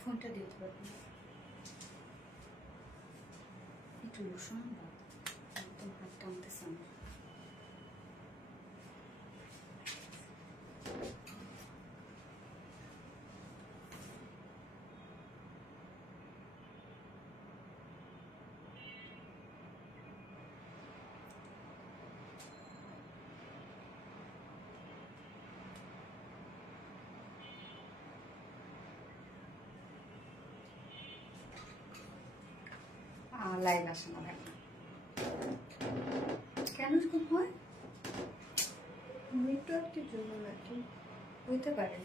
ফোনটা দিতে পারবো একটু লোশন একদম হাত টানতেছে আমার। লাইভ আসে না ভাই, কেন এরকম হয়? নেটওয়ার্কের জন্য নাকি হইতে পারে,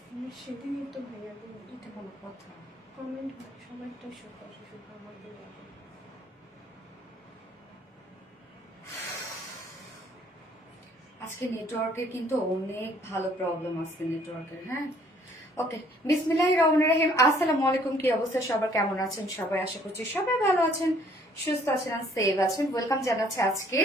সেদিনই তো ভাইয়া এটা কোনো কথা। কমেন্ট হয় সবাইটা শো করে, শুধু আমাদের লাগে। আজকে নেটওয়ার্কের কিন্তু অনেক ভালো প্রবলেম আছে নেটওয়ার্কের। হ্যাঁ, ওকে, বিসমিল্লাহির রহমানির রহিম। আসসালামু আলাইকুম, কি অবস্থা সবার, কেমন আছেন সবাই? আশা করছি সবাই ভালো আছেন, সুস্থ আছেন আর সেভ আছেন। ওয়েলকাম জানাচ্ছি আজকে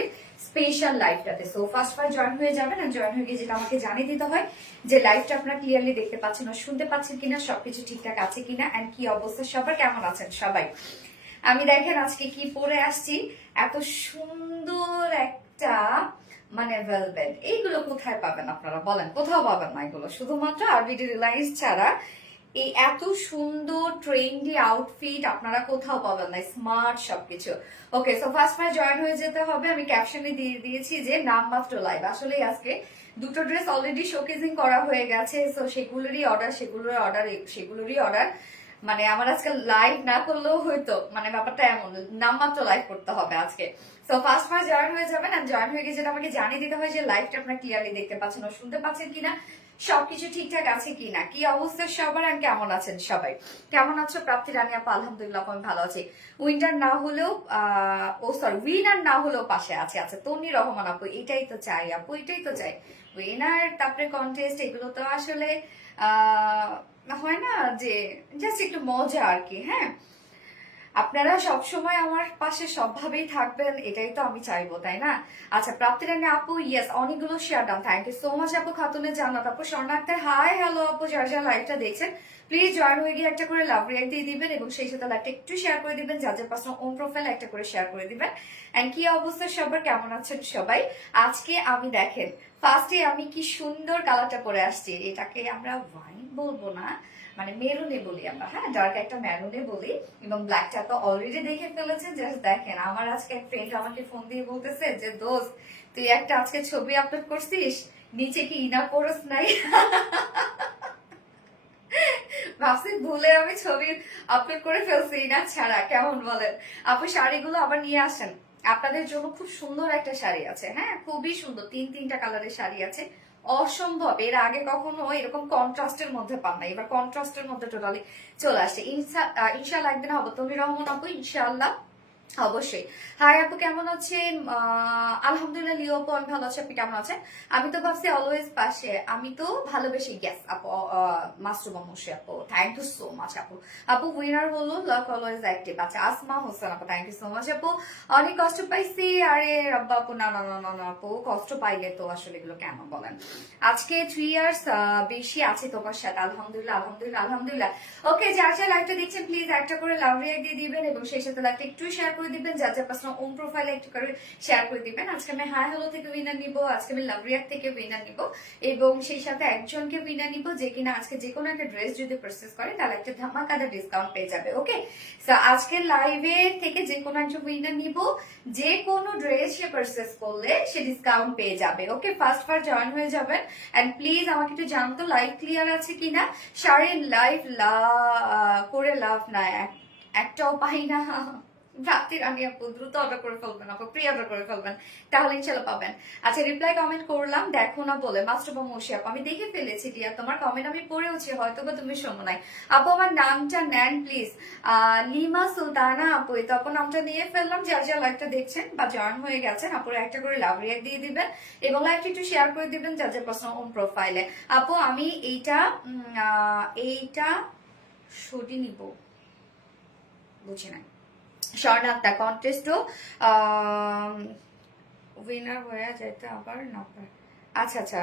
স্পেশাল লাইভটাতে। সো ফার্স্ট জয়েন হয়ে যাবেন, আর জয়েন হয়ে গিয়ে যেটা আমাকে জানিয়ে দিতে হয় যে লাইভটা আপনারা ক্লিয়ারলি দেখতে পাচ্ছেন আর শুনতে পাচ্ছেন কিনা, সবকিছু ঠিকঠাক আছে কিনা, এন্ড কি অবস্থা সবার, কেমন আছেন সবাই। আমি দেখেন আজকে কি পরে আসছি, এত সুন্দর একটা মানে ভেলভেট। এইগুলো কোথায় পাবেন আপনারা বলেন? কোথাও পাবেন না এগুলো, শুধুমাত্র আরবিডি রিলায়েন্স ছাড়া এই এত সুন্দর ট্রেন্ডি আউটফিট আপনারা কোথাও পাবেন না, স্মার্ট সবকিছু। ওকে, সো ফার্স্ট জয়েন হয়ে যেতে হবে। আমি ক্যাপশনে দিয়ে দিয়েছি যে নামমাত্র লাইভ। আসলে আজকে দুটো ড্রেস অলরেডি শোকেজিং করা হয়ে গেছে, সো সেগুলোরই অর্ডার। মানে আমার আজকে লাইভ না করলেও হয়তো, মানে ব্যাপারটা এমন, নামমাত্র লাইভ করতে হবে আজকে। সো ফার্স্ট জয়েন হয়ে যাবেন, আর জয়েন হয়ে গিয়ে যেটা আমাকে জানিয়ে দিতে হয় যে লাইভটা আপনারা ক্লিয়ারলি দেখতে পাচ্ছেন ও শুনতে পাচ্ছেন কিনা, সবকিছু ঠিকঠাক আছে কিনা, কি অবস্থা সবার, আর কেমন আছেন সবাই। কেমন আছো প্রাপ্তি রানী আপা? আলহামদুলিল্লাহ আমি ভালো আছি। উইনার না হলেও উইনার না হলেও পাশে আছে। আচ্ছা, তন্নি রহমান আপু, এটাই তো চাই আপু, এটাই তো চাই। উইনার তারপরে কন্টেস্ট, এগুলো তো আসলে হয় না, যে জাস্ট একটু মজা আর কি। হ্যাঁ, আপনারা সবসময় আমার পাশে সবভাবেই থাকবেন, এটাই তো আমি চাইবো, তাই না? আচ্ছা, প্রাপ্তি রানী আপু, ইয়েস, অনেকগুলো share done, thank you so much আপু। খাতুনের জান্নাত আপু, স্বর্ণাক্তার হাই হ্যালো আপু, যারা যারা লাইভটা দেখছেন প্লিজ জয়েন হয়ে গিয়ে একটা করে লাভ রিয়াক্ট দিয়ে দিবেন, এবং সেই সাথে লাইভটা একটু শেয়ার করে দিবেন, যার যার পার্সোনাল ওন প্রোফাইল একটা করে শেয়ার করে দিবেন। এন্ড কি অবস্থা সবার, কেমন আছেন সবাই? আজকে আমি দেখেন ফার্স্টে আমি কি সুন্দর কালারটা পরে আসছি, এটাকে আমরা ওয়াইন বলবো না, মানে মেরুনে বলি আমরা। হ্যাঁ, ডার্ক একটা মেরুনে বলি, এবং ব্ল্যাকটা তো অলরেডি দেখে ফেলেছেন। জাস্ট দেখেন, আমার আজকে এক ফ্রেন্ড আমাকে ফোন দিয়ে বলতেছে যে দোস্ত, তুই একটা আজকে ছবি আপলোড করছিস, নিচে কি ইনা পরস নাই? ভাবছি ভুলে আমি ছবি আপলোড করে ফেলছি ইনা ছাড়া, কেমন বলেন? আপু শাড়িগুলো আবার নিয়ে আসেন, আপনাদের জন্য খুব সুন্দর একটা শাড়ি আছে। হ্যাঁ, খুবই সুন্দর, তিনটা কালারের শাড়ি আছে, অসম্ভব। এর আগে কখনো এরকম কন্ট্রাস্টের মধ্যে পান না, এবার কন্ট্রাস্টের মধ্যে টোটালি চলে আসছে। ইনশাআল্লাহ একদিন হবে। তুমি রহমান আপু, ইনশাআল্লাহ অবশ্যই। হাই আপু, কেমন আছেন? আলহামদুলিল্লাহ। লিও আপু, আমি ভালো আছি, আপনি কেমন আছেন? আমি তো ভাবছি অলওয়েজ পাশে, আমি তো ভালোবেসি। গ্যাস আপু, মাসরুমা মুশি আপু, থ্যাংক ইউ সো মাচ আপু। আপু উইনার হলো লাক অলওয়েজ অ্যাক্টিভ। আচ্ছা, আসমা হোসেন আপু, থ্যাংক ইউ সো মাচ আপু। অনেক কষ্ট পাইছি, আরে রব্বা আপু, না না না না না আপু, কষ্ট পাইলে তো আসলে এগুলো কেন বলেন? আজকে 3 ইয়ার্স বেশি আছে তোমার সাথে, আলহামদুলিল্লাহ আলহামদুলিল্লাহ আলহামদুলিল্লাহ। ওকে, যার যার লাইভটা দেখছেন প্লিজ একটা করে লাভ রিয়াক্ট দিয়ে দিবেন, এবং সেই সাথে লাইভটা একটু শেয়ার করে দিবেন, যার যার পার্সোনাল ওন প্রোফাইলে একটু করে শেয়ার করে দিবেন। আজকে আমি হাই হ্যালো থেকে উইনার নিব, আজকে আমি লাভ রিয়াক্ট থেকে উইনার নিব, এবং সেই সাথে একজনকে উইনার নিব যে কিনা আজকে যে কোনো একটা ড্রেস যদি পারচেজ করে তাহলে একটা ধামাকাদার ডিসকাউন্ট পেয়ে যাবে। ওকে, সো আজকে লাইভে থেকে যে কোনো একজন উইনার নিব, যে কোনো ড্রেস সে পারচেজ করলে সে ডিসকাউন্ট পেয়ে যাবে। ওকে, ফার্স্ট জয়েন হয়ে যাবেন, এন্ড প্লিজ আমাকে একটু জানতো লাইভ ক্লিয়ার আছে কিনা। শাড়ির লাইভ করে লাভ নাই, একটাও পাই না। প্রাপ্তি রানী আপু, দ্রুত অর্ডার করে ফেলবেন আপু, প্রি অর্ডার করে ফেলবেন, তাহলে ইনশাল্লাহ পাবেন। আচ্ছা, রিপ্লাই কমেন্ট করলাম, দেখো না বলে মাস্টারবা মশি আপু, আমি দেখে ফেলেছি ডিয়ার, তোমার কমেন্ট আমি পড়েওছি, হয়তো বা তুমি শোনো নাই। আপু আমার নামটা নেন প্লিজ। লিমা সুলতানা আপু, তো আপু নামটা নিয়ে ফেললাম। যার যার লাইভটা দেখছেন বা জয়েন হয়ে গেছেন, আপুরা একটা করে লাভ রিয়াক্ট দিয়ে দিবেন, এবং লাইভটা একটু শেয়ার করে দিবেন যার যার পার্সোনাল ওন প্রোফাইলে। আপু আমি এইটা সরি নিব, বুঝি নাই। স্বর্ণাক্তা কন্টেস্টও উইনার হয়ে যেতে আবার না পারে। আচ্ছা আচ্ছা,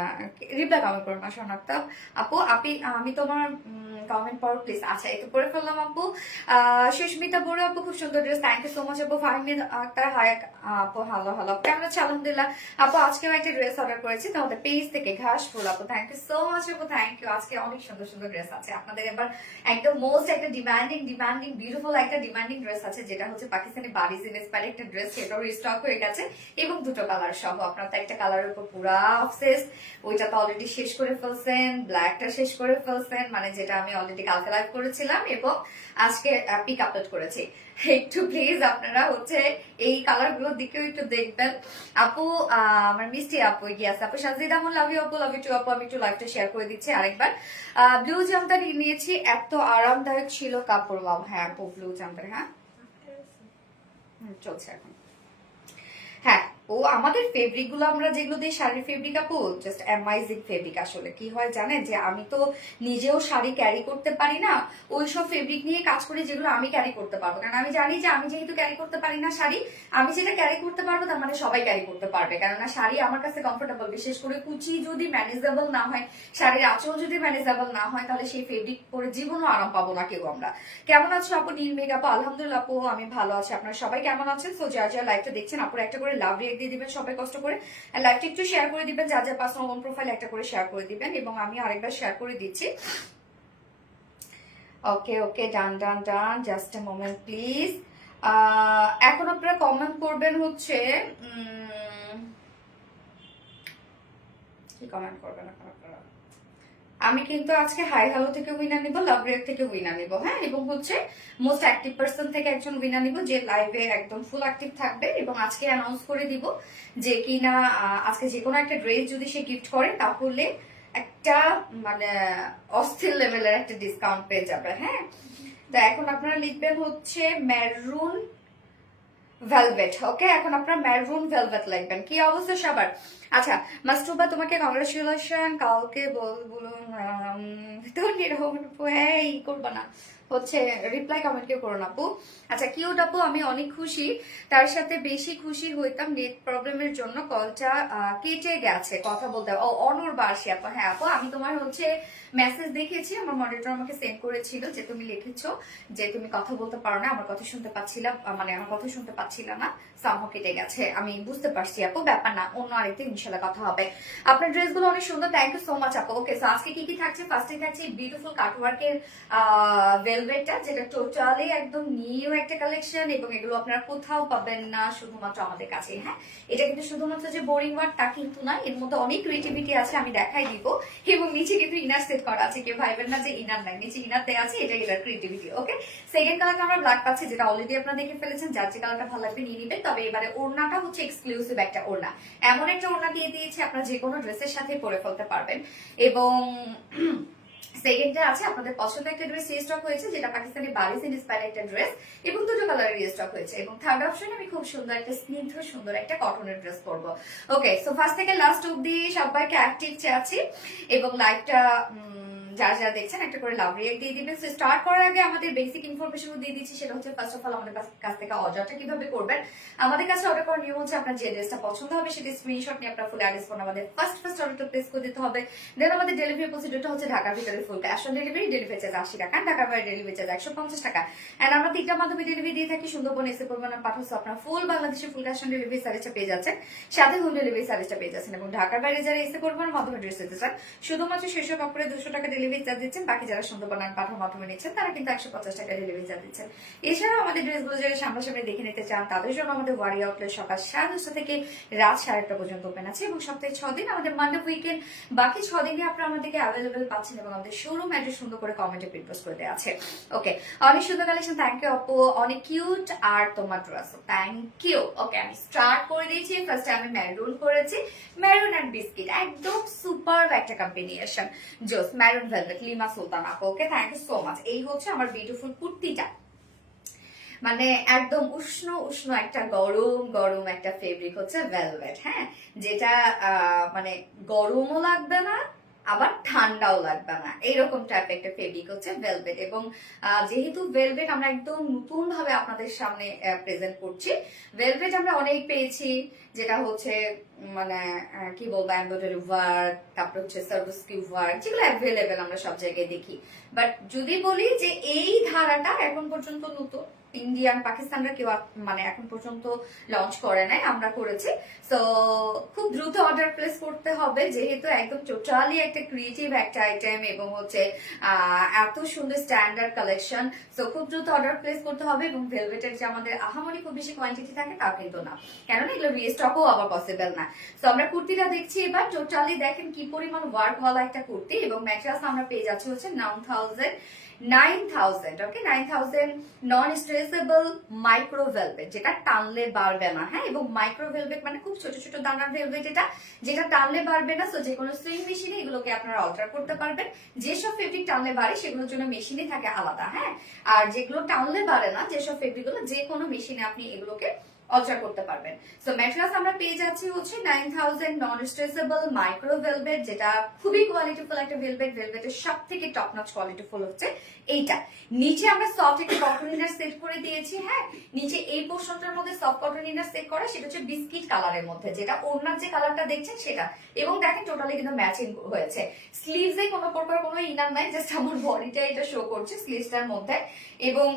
রিপ্লাই কমেন্ট করো না শোনাক্তা আপু। আমি তোমার কমেন্ট পড়ো প্লিজ। আচ্ছা, এটা পড়ে ফেললাম আপু। সুস্মিতা বড় আপু, খুব সুন্দর dress, thank you so much আপু। ফাহিমিদ আক্তার, হাই আপু, হ্যালো হ্যালো, কেমন আছে? আলহামদুলিল্লাহ আপু। আজকেও একটা ড্রেস অর্ডার করেছি তোমাদের পেজ থেকে, ঘাস ফুল আপু, থ্যাংক ইউ সো মাচ আপু, থ্যাংক ইউ। আজকে অনেক সুন্দর সুন্দর ড্রেস আছে আপনাদের। এবার একদম মোস্ট একটা ডিমান্ডিং বিউটিফুল একটা ডিমান্ডিং ড্রেস আছে, যেটা হচ্ছে পাকিস্তানি বারিজ ইন্সপায়ার্ড একটা ড্রেস, সেটাও রিস্টক হয়ে গেছে এবং দুটো কালার সহ। আপনার তো একটা কালারের উপর পুরা অবসেস, ওইটা তো অলরেডি শেষ করে ফেলছেন, ব্ল্যাকটা শেষ করে ফেলছেন, মানে যেটা আমি অলরেডি কালকে লাইভ করেছিলাম এবং আজকে পিক আপলোড করেছি। একটু প্লিজ আপনারা হচ্ছে এই কালার গুলোর দিকেও একটু দেখবেন আপু। আমার মিষ্টি আপু গিয়ে আছে আপু। সাজিদা আমন, লাভ ইউ আপু, লাভ ইউ টু আপু। আমি একটু লাইভটা শেয়ার করে দিচ্ছি আরেকবার। ব্লু জামটা নিয়েছি, এত আরামদায়ক ছিল কাপড়। বাবা, হ্যাঁ আপু, ব্লু জামটা, হ্যাঁ চলছে এখন। হ্যাঁ, ও আমাদের ফেব্রিক গুলো আমরা যেগুলো দিই শাড়ির ফেব্রিক আপু, জাস্ট অ্যামাইজিং ফেব্রিক। আসলে কি হয় জানেন, যে আমি তো নিজেও শাড়ি ক্যারি করতে পারি না, ওইসব ফেব্রিক নিয়ে কাজ করি যেগুলো আমি ক্যারি করতে পারবো। কারণ আমি জানি যে আমি যেহেতু ক্যারি করতে পারি না শাড়ি, আমি যেটা ক্যারি করতে পারবো তার মানে সবাই ক্যারি করতে পারবে। কেননা শাড়ি আমার কাছে কমফোর্টেবল, বিশেষ করে কুচি যদি ম্যানেজেবল না হয়, শাড়ির আঁচল যদি ম্যানেজেবল না হয়, তাহলে সেই ফেব্রিক পরে জীবনও আরাম পাবো না কেউ আমরা। কেমন আছো আপু? নীলমেঘ আপু, আলহামদুলিল্লাহ আপু আমি ভালো আছি। আপনারা সবাই কেমন আছেন? সো যার যার লাইভটা দেখছেন আপুর একটা করে লাভ রিয়েক্ট দিয়ে দিবেন সবাই কষ্ট করে, আর লাইভটা একটু শেয়ার করে দিবেন, যার যার পার্সোনাল ওন প্রোফাইল একটা করে শেয়ার করে দিবেন, এবং আমি আরেকবার শেয়ার করে দিচ্ছি। ওকে ওকে, ডান ডান ডান, জাস্ট এ মোমেন্ট প্লিজ। এখন আপনারা কমেন্ট করবেন হচ্ছে কি কমেন্ট করবেন এখন আপনারা? আমি কিন্তু আজকে হাই হ্যালো থেকে উইনার নিব, লাভ রিয়েক্ট থেকে উইনার নিব, হ্যাঁ, এবং হচ্ছে মোস্ট অ্যাক্টিভ পার্সন থেকে একজন উইনার নিব, যে লাইভে একদম ফুল অ্যাক্টিভ থাকবে। এবং আজকে অ্যানাউন্স করে দিব যে কিনা আজকে যে কোনো একটা ড্রেস যদি সে গিফট করে, তাহলে একটা মানে অস্থির লেভেলের একটা ডিসকাউন্ট পেয়ে যাবে, হ্যাঁ। তো এখন আপনারা লিখবেন হচ্ছে মেরুন ভেলভেট। ওকে, এখন আপনারা মেরুন ভেলভেট লিখবেন। কি অবস্থা সবার? আচ্ছা, মাস্টুবা তোমাকে কংগ্রেচুলেশন, কালকে বলুন এই করবো না হচ্ছে, রিপ্লাই কমেন্ট কেউ করো না আপু। আচ্ছা, কিউট আপু, আমি অনেক খুশি, তার সাথে বেশি খুশি হইতাম নেট প্রবলেমের জন্য কলটা কেটে গেছে, কথা বলতে। ও অনর বাসি আপু, হ্যাঁ আপু, আমি তোমার হচ্ছে মেসেজ দেখেছি, আমার মনিটর আমাকে সেন্ড করেছিল যে তুমি লিখেছো যে তুমি কথা বলতে পারো না, আমার কথা শুনতে পাচ্ছিলাম, মানে আমার কথা শুনতে পাচ্ছিলাম না, সামহ কেটে গেছে। আমি বুঝতে পারছি আপু, ব্যাপার না, অন্য আরেকদিন ইনশাল্লাহ কথা হবে। আপনার ড্রেসগুলো অনেক সুন্দর, থ্যাংক ইউ সো মাচ আপু। ওকে, সো আজকে কি কি থাকছে? ফার্স্টে থাকছে বিউটিফুল কাটওয়ার্কের ভেলভেটটা, যেটা টোটালি একদম নিউ একটা কালেকশন, এবং এগুলো আপনারা কোথাও পাবেন না, শুধুমাত্র আমাদের কাছে, হ্যাঁ। এটা কিন্তু শুধুমাত্র যে বোরিং ওয়ার্ড তা কিন্তু না, এর মধ্যে অনেক ক্রিয়েটিভিটি আছে, আমি দেখাই দিব। এবং নিচে কিন্তু ইনার সেট করা আছে, কেউ ভাইবেন না যে ইনার নাই, নিচে ইনার দেওয়া আছে, এটা এটার ক্রিয়েটিভিটি। ওকে, সেকেন্ড কালারটা আমরা ব্ল্যাক পাচ্ছি, যেটা অলরেডি আপনারা দেখে ফেলেছেন, যার যে কালারটা ভালো লাগবে নিয়ে নিবেন। তবে এবারে ওড়নাটা হচ্ছে এক্সক্লুসিভ একটা ওড়না, এমন একটা ওড়না দিয়ে দিয়েছে আপনারা যে কোনো ড্রেসের সাথে পরে ফেলতে পারবেন। এবং সেকেন্ডে আছে আপনাদের পছন্দের একটা ড্রেস স্টক হয়েছে, যেটা পাকিস্তানি বারিজ ইন্সপায়ার্ড একটা ড্রেস, এবং দুটো কালারের স্টক হয়েছে। এবং থার্ড অপশনে আমি খুব সুন্দর একটা স্নিগ্ধ সুন্দর একটা কটনের ড্রেস পরবো। ওকে, সো ফার্স্ট থেকে লাস্ট অব্দি সবাইকে অ্যাক্টিভ চাচ্ছি, এবং লাইভটা যারা যারা দেখছেন একটা করে লাভ রিয়েক্ট দিয়ে দিবেন। সো স্টার্ট করার আগে আমাদের বেসিক ইনফরমেশন দিয়ে দিচ্ছি, সেটা হচ্ছে ফার্স্ট অফ অল আমাদের কাছ থেকে অর্ডারটা কিভাবে করবেন। আমাদের কাছে অর্ডার করার নিয়ম হচ্ছে, আপনার যে ড্রেসটা পছন্দ হবে সেটা স্ক্রিনশট নিয়ে আপনার ফুল অ্যাড্রেস ফোন আমাদের ফার্স্ট অর্ডারটা প্লেস করে দিতে হবে। দেন আমাদের ডেলিভারি প্রসিডিউরটা হচ্ছে ঢাকার ভিতরে full cash on delivery, delivery charge 80 টাকা, ঢাকার বাইরে ডেলিভারি চার্জ 150 টাকা। এন্ড আমরা তিনটা মাধ্যমে ডেলিভারি দিয়ে থাকি, সুন্দরবন এসে পরিমাণ পাঠাচ্ছ আপনার ফুল বাংলাদেশে ফুল ক্যাশ অন ডেলিভারি সার্ভিসটা পেয়ে যাচ্ছেন, সাথে হোম ডেলিভারি সার্ভিসটা পেয়ে যাচ্ছেন। এবং ঢাকার বাইরে যারা এসে পরিমাণের মাধ্যমে ড্রেস দিতে চান, শুধুমাত্র সেসব কাপড়ে 200 টাকা ডেলিভারি চার্জ দিচ্ছেন, বাকি যারা সুন্দরবন পাঠার মাধ্যমে নিচ্ছেন তারা কিন্তু 150 টাকা ডেলিভারি চার্জ দিচ্ছেন। এছাড়াও আমাদের ড্রেসগুলো যারা সামনাসামনি দেখে নিতে চান, তাদের জন্য আমাদের ওয়ারি আউটলেট সকাল 10:30 থেকে রাত 1:30 পর্যন্ত ওপেন আছে, এবং সপ্তাহে 6 দিন, আমাদের মানডে উইকেন্ড, বাকি 6 দিনে আপনারা আমাদেরকে অ্যাভেলেবেল পাচ্ছেন। এবং আমাদের শোরুম অ্যাড্রেস সুন্দর করে কমেন্টে প্রিপোজ করে দেওয়া আছে। ওকে, অনেক সুন্দর কালেকশন, থ্যাংক ইউ আপু, অনেক কিউট আর তোমার ড্রেস, থ্যাংক ইউ। ওকে, আমি স্টার্ট করে দিয়েছি। ফার্স্টে আমি মেরুন করেছি, মেরুন এন্ড বিস্কিট, একদম সুপার একটা কম্বিনেশন, জোস মেরুন ভেলভেট, লিমা সুলতান আপু। ওকে, থ্যাংক ইউ সো মাচ। এই হচ্ছে আমার বিউটিফুল কুর্তিটা, মানে একদম উষ্ণ উষ্ণ একটা গরম গরম একটা ফেব্রিক হচ্ছে ভেলভেট, হ্যাঁ, যেটা মানে গরমও লাগবে না, আবার ঠান্ডাও লাগবে না, এইরকম টাইপ একটা ফেব্রিক হচ্ছে ভেলভেট। এবং যেহেতু ভেলভেট আমরা একদম নতুন ভাবে আপনাদের সামনে প্রেজেন্ট করছি, ভেলভেট আমরা অনেক পেয়েছি, যেটা হচ্ছে মানে কি বলবো এমব্রয়ডারি ওয়ার্ক, তারপর হচ্ছে সার্ভিসকি ওয়ার্ক, যেগুলো অ্যাভেলেবেল আমরা সব জায়গায় দেখি। বাট যদি বলি যে এই ধারাটা এখন পর্যন্ত নতুন, ইন্ডিয়ান পাকিস্তানরা কেউ মানে এখন পর্যন্ত লঞ্চ করে নাই, আমরা করেছি। সো খুব দ্রুত অর্ডার প্লেস করতে হবে, যেহেতু একদম টোটালি একটা ক্রিয়েটিভ একটা আইটেম এবং হচ্ছে এত সুন্দর স্ট্যান্ডার্ড কালেকশন। সো খুব দ্রুত অর্ডার প্লেস করতে হবে। এবং ভেলভেটের যে আমাদের আহামরি খুব বেশি কোয়ান্টিটি থাকে তাও কিন্তু না, কেননা এগুলো রিস্টকও আবার পসিবল না। তো আমরা কুর্তিটা দেখছি এবার। টোটালি দেখেন কি পরিমাণ ওয়ার্ক ওয়ালা একটা কুর্তি, এবং ম্যাটেরিয়ালস আমরা পেয়ে যাচ্ছি হচ্ছে 9000, ওকে 9000 নন স্ট্রেচেবল মাইক্রো ভেলভেট, যেটা টানলে বাড়বে না। হ্যাঁ, এবং মাইক্রো ভেলভেট মানে খুব ছোট ছোট দানার ভেলভেট, এটা যেটা টানলে বাড়বে না। সো যে কোনো সুইং মেশিনে এগুলোকে আপনারা অল্টার করতে পারবেন। যেসব ফেব্রিক টানলে বাড়ে সেগুলোর জন্য মেশিনে থাকে আলাদা, হ্যাঁ, আর যেগুলো টানলে বাড়ে না যেসব ফেব্রিক গুলো, যে কোনো মেশিনে আপনি এগুলোকে অল্টার করতে পারবেন। সো ম্যাটেরিয়ালস আমরা পেয়ে যাচ্ছি হচ্ছে 9000 নন স্ট্রেচেবল মাইক্রো ভেলভেট, যেটা খুবই কোয়ালিটিফুল একটা ভেলভেট। ভেলভেটের সব থেকে টপ নচ কোয়ালিটিফুল হচ্ছে এইটা। নিচে আমরা সফট একটা কটন ইনার সেট করে দিয়েছি। হ্যাঁ, নিচে এই পোর্শনটার মধ্যে সফট কটন ইনার সেট করা, সেটা হচ্ছে বিস্কিট কালারের মধ্যে, যেটা ওড়নার যে কালারটা দেখছেন সেটা। এবং দেখেন টোটালি কিন্তু ম্যাচিং হয়েছে। স্লিভসে কোনো প্রকার কোনো ইনার নাই, জাস্ট আমার বডিটা এটা শো করছে স্লিভসটার মধ্যে। এবং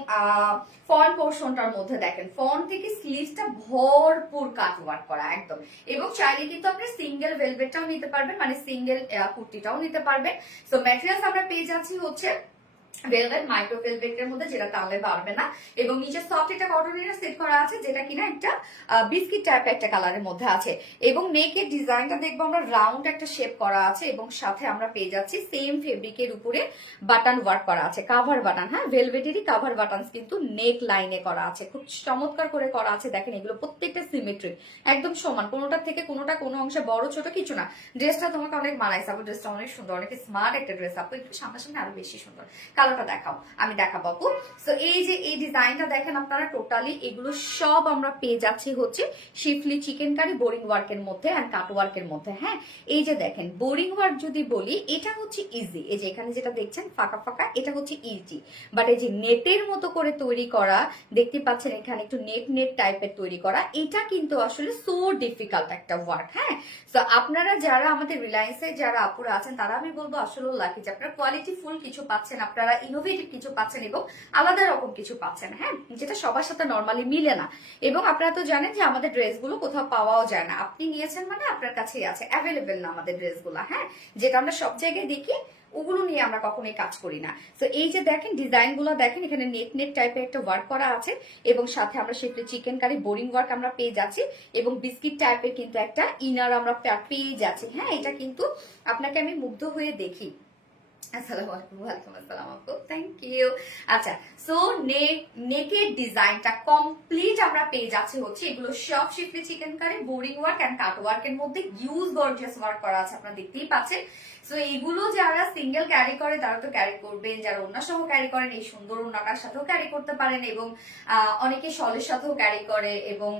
ফ্রন্ট পোর্শনটার মধ্যে দেখেন ফ্রন্ট থেকে স্লিভসটা ভরপুর কাট ওয়ার্ক করা একদম। এবং চাইলে কিন্তু আপনি সিঙ্গেল ভেলভেটটাও নিতে পারবেন, মানে সিঙ্গেল কুর্তিটাও নিতে পারবেন। সো ম্যাটেরিয়ালস আমরা পেয়ে যাচ্ছি হচ্ছে ভেলভেট মাইক্রো ভেলভেটের মধ্যে, যেটা টানলে বাড়বে না। এবং নিচে সফট একটা কটন ইনার সেট করা আছে, যেটা কিনা একটা বিস্কিট টাইপ একটা কালারের মধ্যে আছে। এবং নেকের ডিজাইনটা দেখবো আমরা রাউন্ড একটা শেপ করা আছে, এবং সাথে আমরা পেয়ে যাচ্ছি সেম ফেব্রিকের উপরে বাটন ওয়ার্ক করা আছে, কাভার বাটন। হ্যাঁ, ভেলভেটেরই কাভার বাটন কিন্তু নেক লাইনে করা আছে, খুব চমৎকার করে করা আছে। দেখেন এগুলো প্রত্যেকটা সিমেট্রিক, একদম সমান, কোনোটার থেকে কোনোটা কোনো অংশে বড় ছোট কিছু না। ড্রেসটা তোমাকে অনেক মানাইছে আপু, ড্রেসটা অনেক সুন্দর, অনেক স্মার্ট একটা ড্রেস আপু। একটু সামনাসামনি আরো বেশি সুন্দর। কালারটা দেখাও, আমি দেখাবো আপু। সো এই যে এই ডিজাইনটা দেখেন আপনারা, টোটালি এগুলো সব আমরা পেয়ে যাচ্ছি হচ্ছে শিফলি চিকেন কারি বোরিং ওয়ার্কের মধ্যে এন্ড কাট ওয়ার্কের মধ্যে। হ্যাঁ, এই যে দেখেন বোরিং ওয়ার্ক যদি বলি, এটা হচ্ছে ইজি। এই যে এখানে যেটা দেখছেন ফাঁকা ফাঁকা, এটা হচ্ছে ইজি। বাট এই যে নেটের মতো করে তৈরি করা, দেখতে পাচ্ছেন এখানে একটু নেট নেট টাইপের তৈরি করা, এটা কিন্তু আসলে সো ডিফিকাল্ট একটা ওয়ার্ক। হ্যাঁ, তো আপনারা যারা আমাদের রিলায়েন্সে যারা আপুরা আছেন, তারা আমি বলবো আসলে লাকি যে আপনারা কোয়ালিটি ফুল কিছু পাচ্ছেন, আপনারা ইনোভেটিভ কিছু পাচ্ছেন এবং আলাদা রকম কিছু পাচ্ছেন। হ্যাঁ, যেটা সবার সাথে নর্মালি মিলে না। এবং আপনারা তো জানেন যে আমাদের ড্রেসগুলো কোথাও পাওয়াও যায় না, আপনি নিয়েছেন মানে আপনার কাছেই আছে, অ্যাভেলেবেল না আমাদের ড্রেসগুলো। হ্যাঁ, যেটা আমরা সব জায়গায় দেখি ওগুলো নিয়ে আমরা কখনোই কাজ করি না। তো এই যে দেখেন ডিজাইন গুলো দেখেন, এখানে নেট নেট টাইপের একটা ওয়ার্ক করা আছে, এবং সাথে আমরা সেটা চিকেন কারি বোরিং ওয়ার্ক আমরা পেয়ে যাচ্ছি, এবং বিস্কিট টাইপের কিন্তু একটা ইনার আমরা পেয়ে যাচ্ছি। হ্যাঁ, এটা কিন্তু আপনাকে আমি মুগ্ধ হয়ে দেখি। আসসালামু আলাইকুম, ওয়ালাইকুম আসসালাম আপু, থ্যাংক ইউ। আচ্ছা, সো নেকের ডিজাইনটা কমপ্লিট আমরা পেয়ে যাচ্ছি হচ্ছে, এগুলো সব Schiffli chikankari boring work and cut ওয়ার্কের মধ্যে ইউজ গর্জিয়াস ওয়ার্ক করা আছে, আপনারা দেখতেই পাচ্ছেন। সো এইগুলো যারা সিঙ্গেল ক্যারি করে তারা তো ক্যারি করবেন, যারা ওড়না সহ ক্যারি করেন এই সুন্দর ওড়নাটার সাথেও ক্যারি করতে পারেন, এবং অনেকে শলের সাথেও ক্যারি করে, এবং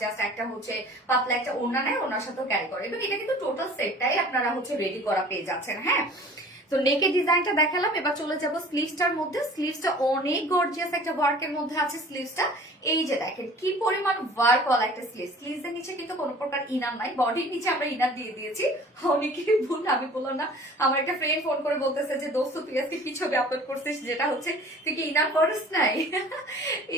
জাস্ট একটা হচ্ছে পাতলা একটা ওড়না নেয় ওড়নার সাথেও ক্যারি করে, এবং এটা কিন্তু টোটাল সেটটাই আপনারা হচ্ছে রেডি করা পেয়ে যাচ্ছেন। হ্যাঁ, তো নেকের ডিজাইনটা দেখালাম, এবার চলে যাব স্লিভসটার মধ্যে। স্লিভসটা অনেক গর্জিয়াস একটা ওয়ার্কের মধ্যে আছে স্লিভসটা। এই যে দেখেন কি পরিমাণ ওয়ার্ক ওয়ালা একটা স্লিভ। স্লিভসের নিচে কিন্তু কোনো প্রকার ইনার নাই, বডির নিচে আমরা ইনার দিয়ে দিয়েছি। অনেকেই ভুল, আমি বললাম না, আমার একটা ফ্রেন্ড ফোন করে বলতেছে যে দোস্ত তুই আজকে কি ছবি আপলোড করছিস, যেটা হচ্ছে তুই কি ইনার করিস নাই।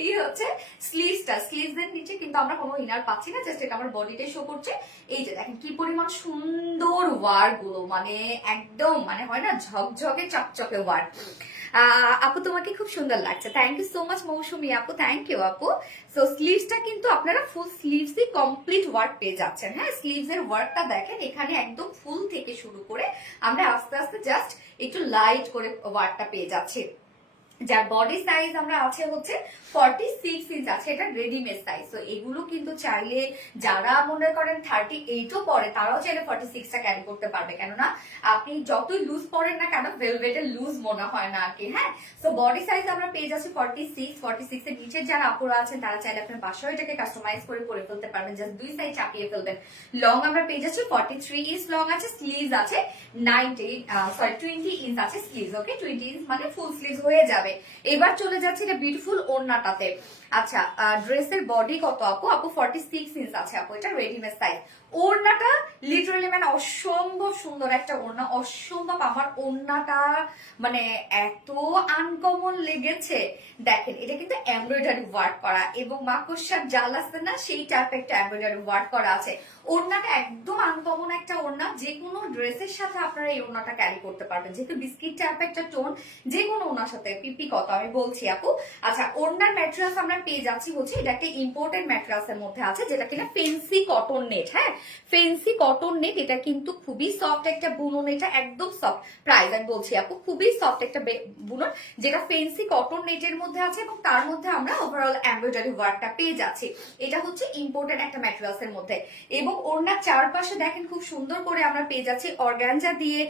এই হচ্ছে স্লিভসটা, স্লিভসের নিচে কিন্তু আমরা কোনো ইনার পাচ্ছি না, জাস্ট এটা আমার বডিটাই শো করছে। এই যে দেখেন কি পরিমাণ সুন্দর ওয়ার্ক গুলো, মানে একদম মানে হয় না ঝকঝকে চকচকে ওয়ার্ক। আপু তোমাকে খুব সুন্দর লাগছে, থ্যাংক ইউ সো মাচ মৌসুমি আপু, থ্যাংক ইউ আপু। সো স্লিভসটা কিন্তু আপনারা ফুল স্লিভসই কমপ্লিট ওয়ার্ক পেয়ে যাচ্ছেন। হ্যাঁ, স্লিভস এর ওয়ার্কটা দেখেন, এখানে একদম ফুল থেকে শুরু করে আমরা আস্তে আস্তে জাস্ট একটু লাইট করে ওয়ার্কটা পেয়ে যাচ্ছি। যার বডি সাইজ আমরা আছে হচ্ছে 46 ইঞ্চ আছে, এটা রেডিমেড সাইজ। তো এগুলো কিন্তু চাইলে যারা মনে করেন 38ও পরে তারাও চাইলে 46টা ক্যারি করতে পারবে, কেননা আপনি যতই লুজ পরেন না কেন ভেলভেটের লুজ মনে হয় না আর কি। হ্যাঁ, সো বডি সাইজ আমরা পেয়ে যাচ্ছি 46 এর নিচে যারা আপুরা আছেন তারা চাইলে আপনার বাসায় এটাকে কাস্টমাইজ করে ফেলতে পারবেন, জাস্ট দুই সাইড চাপিয়ে ফেলবেন। লং আমরা পেয়ে যাচ্ছি 43 ইঞ্চ লং আছে, স্লিভস আছে 20 ইঞ্চ আছে স্লিভস। ওকে, 20 ইঞ্চ মানে ফুল স্লিভস হয়ে যাবে। এবার চলে যাচ্ছে এটা বিউটিফুল ওড়নাটাতে। আচ্ছা, ড্রেসের বডি কত আপু? আপু 46 ইঞ্চ আছে আপু, এটা রেডিমেড সাইজ। ওড়নাটা লিটারালি মানে অসম্ভব সুন্দর একটা ওড়না, অসম্ভব। আমার ওড়নাটা মানে এত আনকমন লেগেছে। দেখেন, এটা কিন্তু এমব্রয়ডারি ওয়ার্ক করা এবং মাকড়সার জাল আছে না, সেই টাইপের একটা এমব্রয়ডারি ওয়ার্ক করা আছে। ওড়নাটা একদম আনকমন একটা ওড়না, যে কোনো ড্রেসের সাথে আপনারা এই ওড়নাটা ক্যারি করতে পারবেন, যেহেতু বিস্কিট টাইপের একটা টোন, যে কোনো ওড়নার সাথে। পিপি কত আমি বলছি আপু। আচ্ছা, ওড়নার ম্যাটেরিয়ালস আমরা পেয়ে যাচ্ছি হচ্ছে এটা একটা ইম্পোর্টেড ম্যাটেরিয়ালস এর মধ্যে আছে, যেটা কিনা ফেন্সি কটন নেট। হ্যাঁ, ফেন্সি কটন নেট, এটা কিন্তু খুবই সফট একটা বুনন, এটা একদম সফট। প্রাইস আমি বলছি আপু, খুবই সফট একটা বুনন, যেটা ফেন্সি কটন নেটের মধ্যে আছে এবং তার মধ্যে আমরা ওভারঅল এমব্রয়ডারি ওয়ার্কটা পেয়ে যাচ্ছি। এটা হচ্ছে ইম্পোর্টেড একটা ম্যাটেরিয়ালস এর মধ্যে। এবং ওড়নার চারপাশে দেখেন খুব সুন্দর করে আমরা পেয়ে যাচ্ছি অর্গানজা দিয়ে,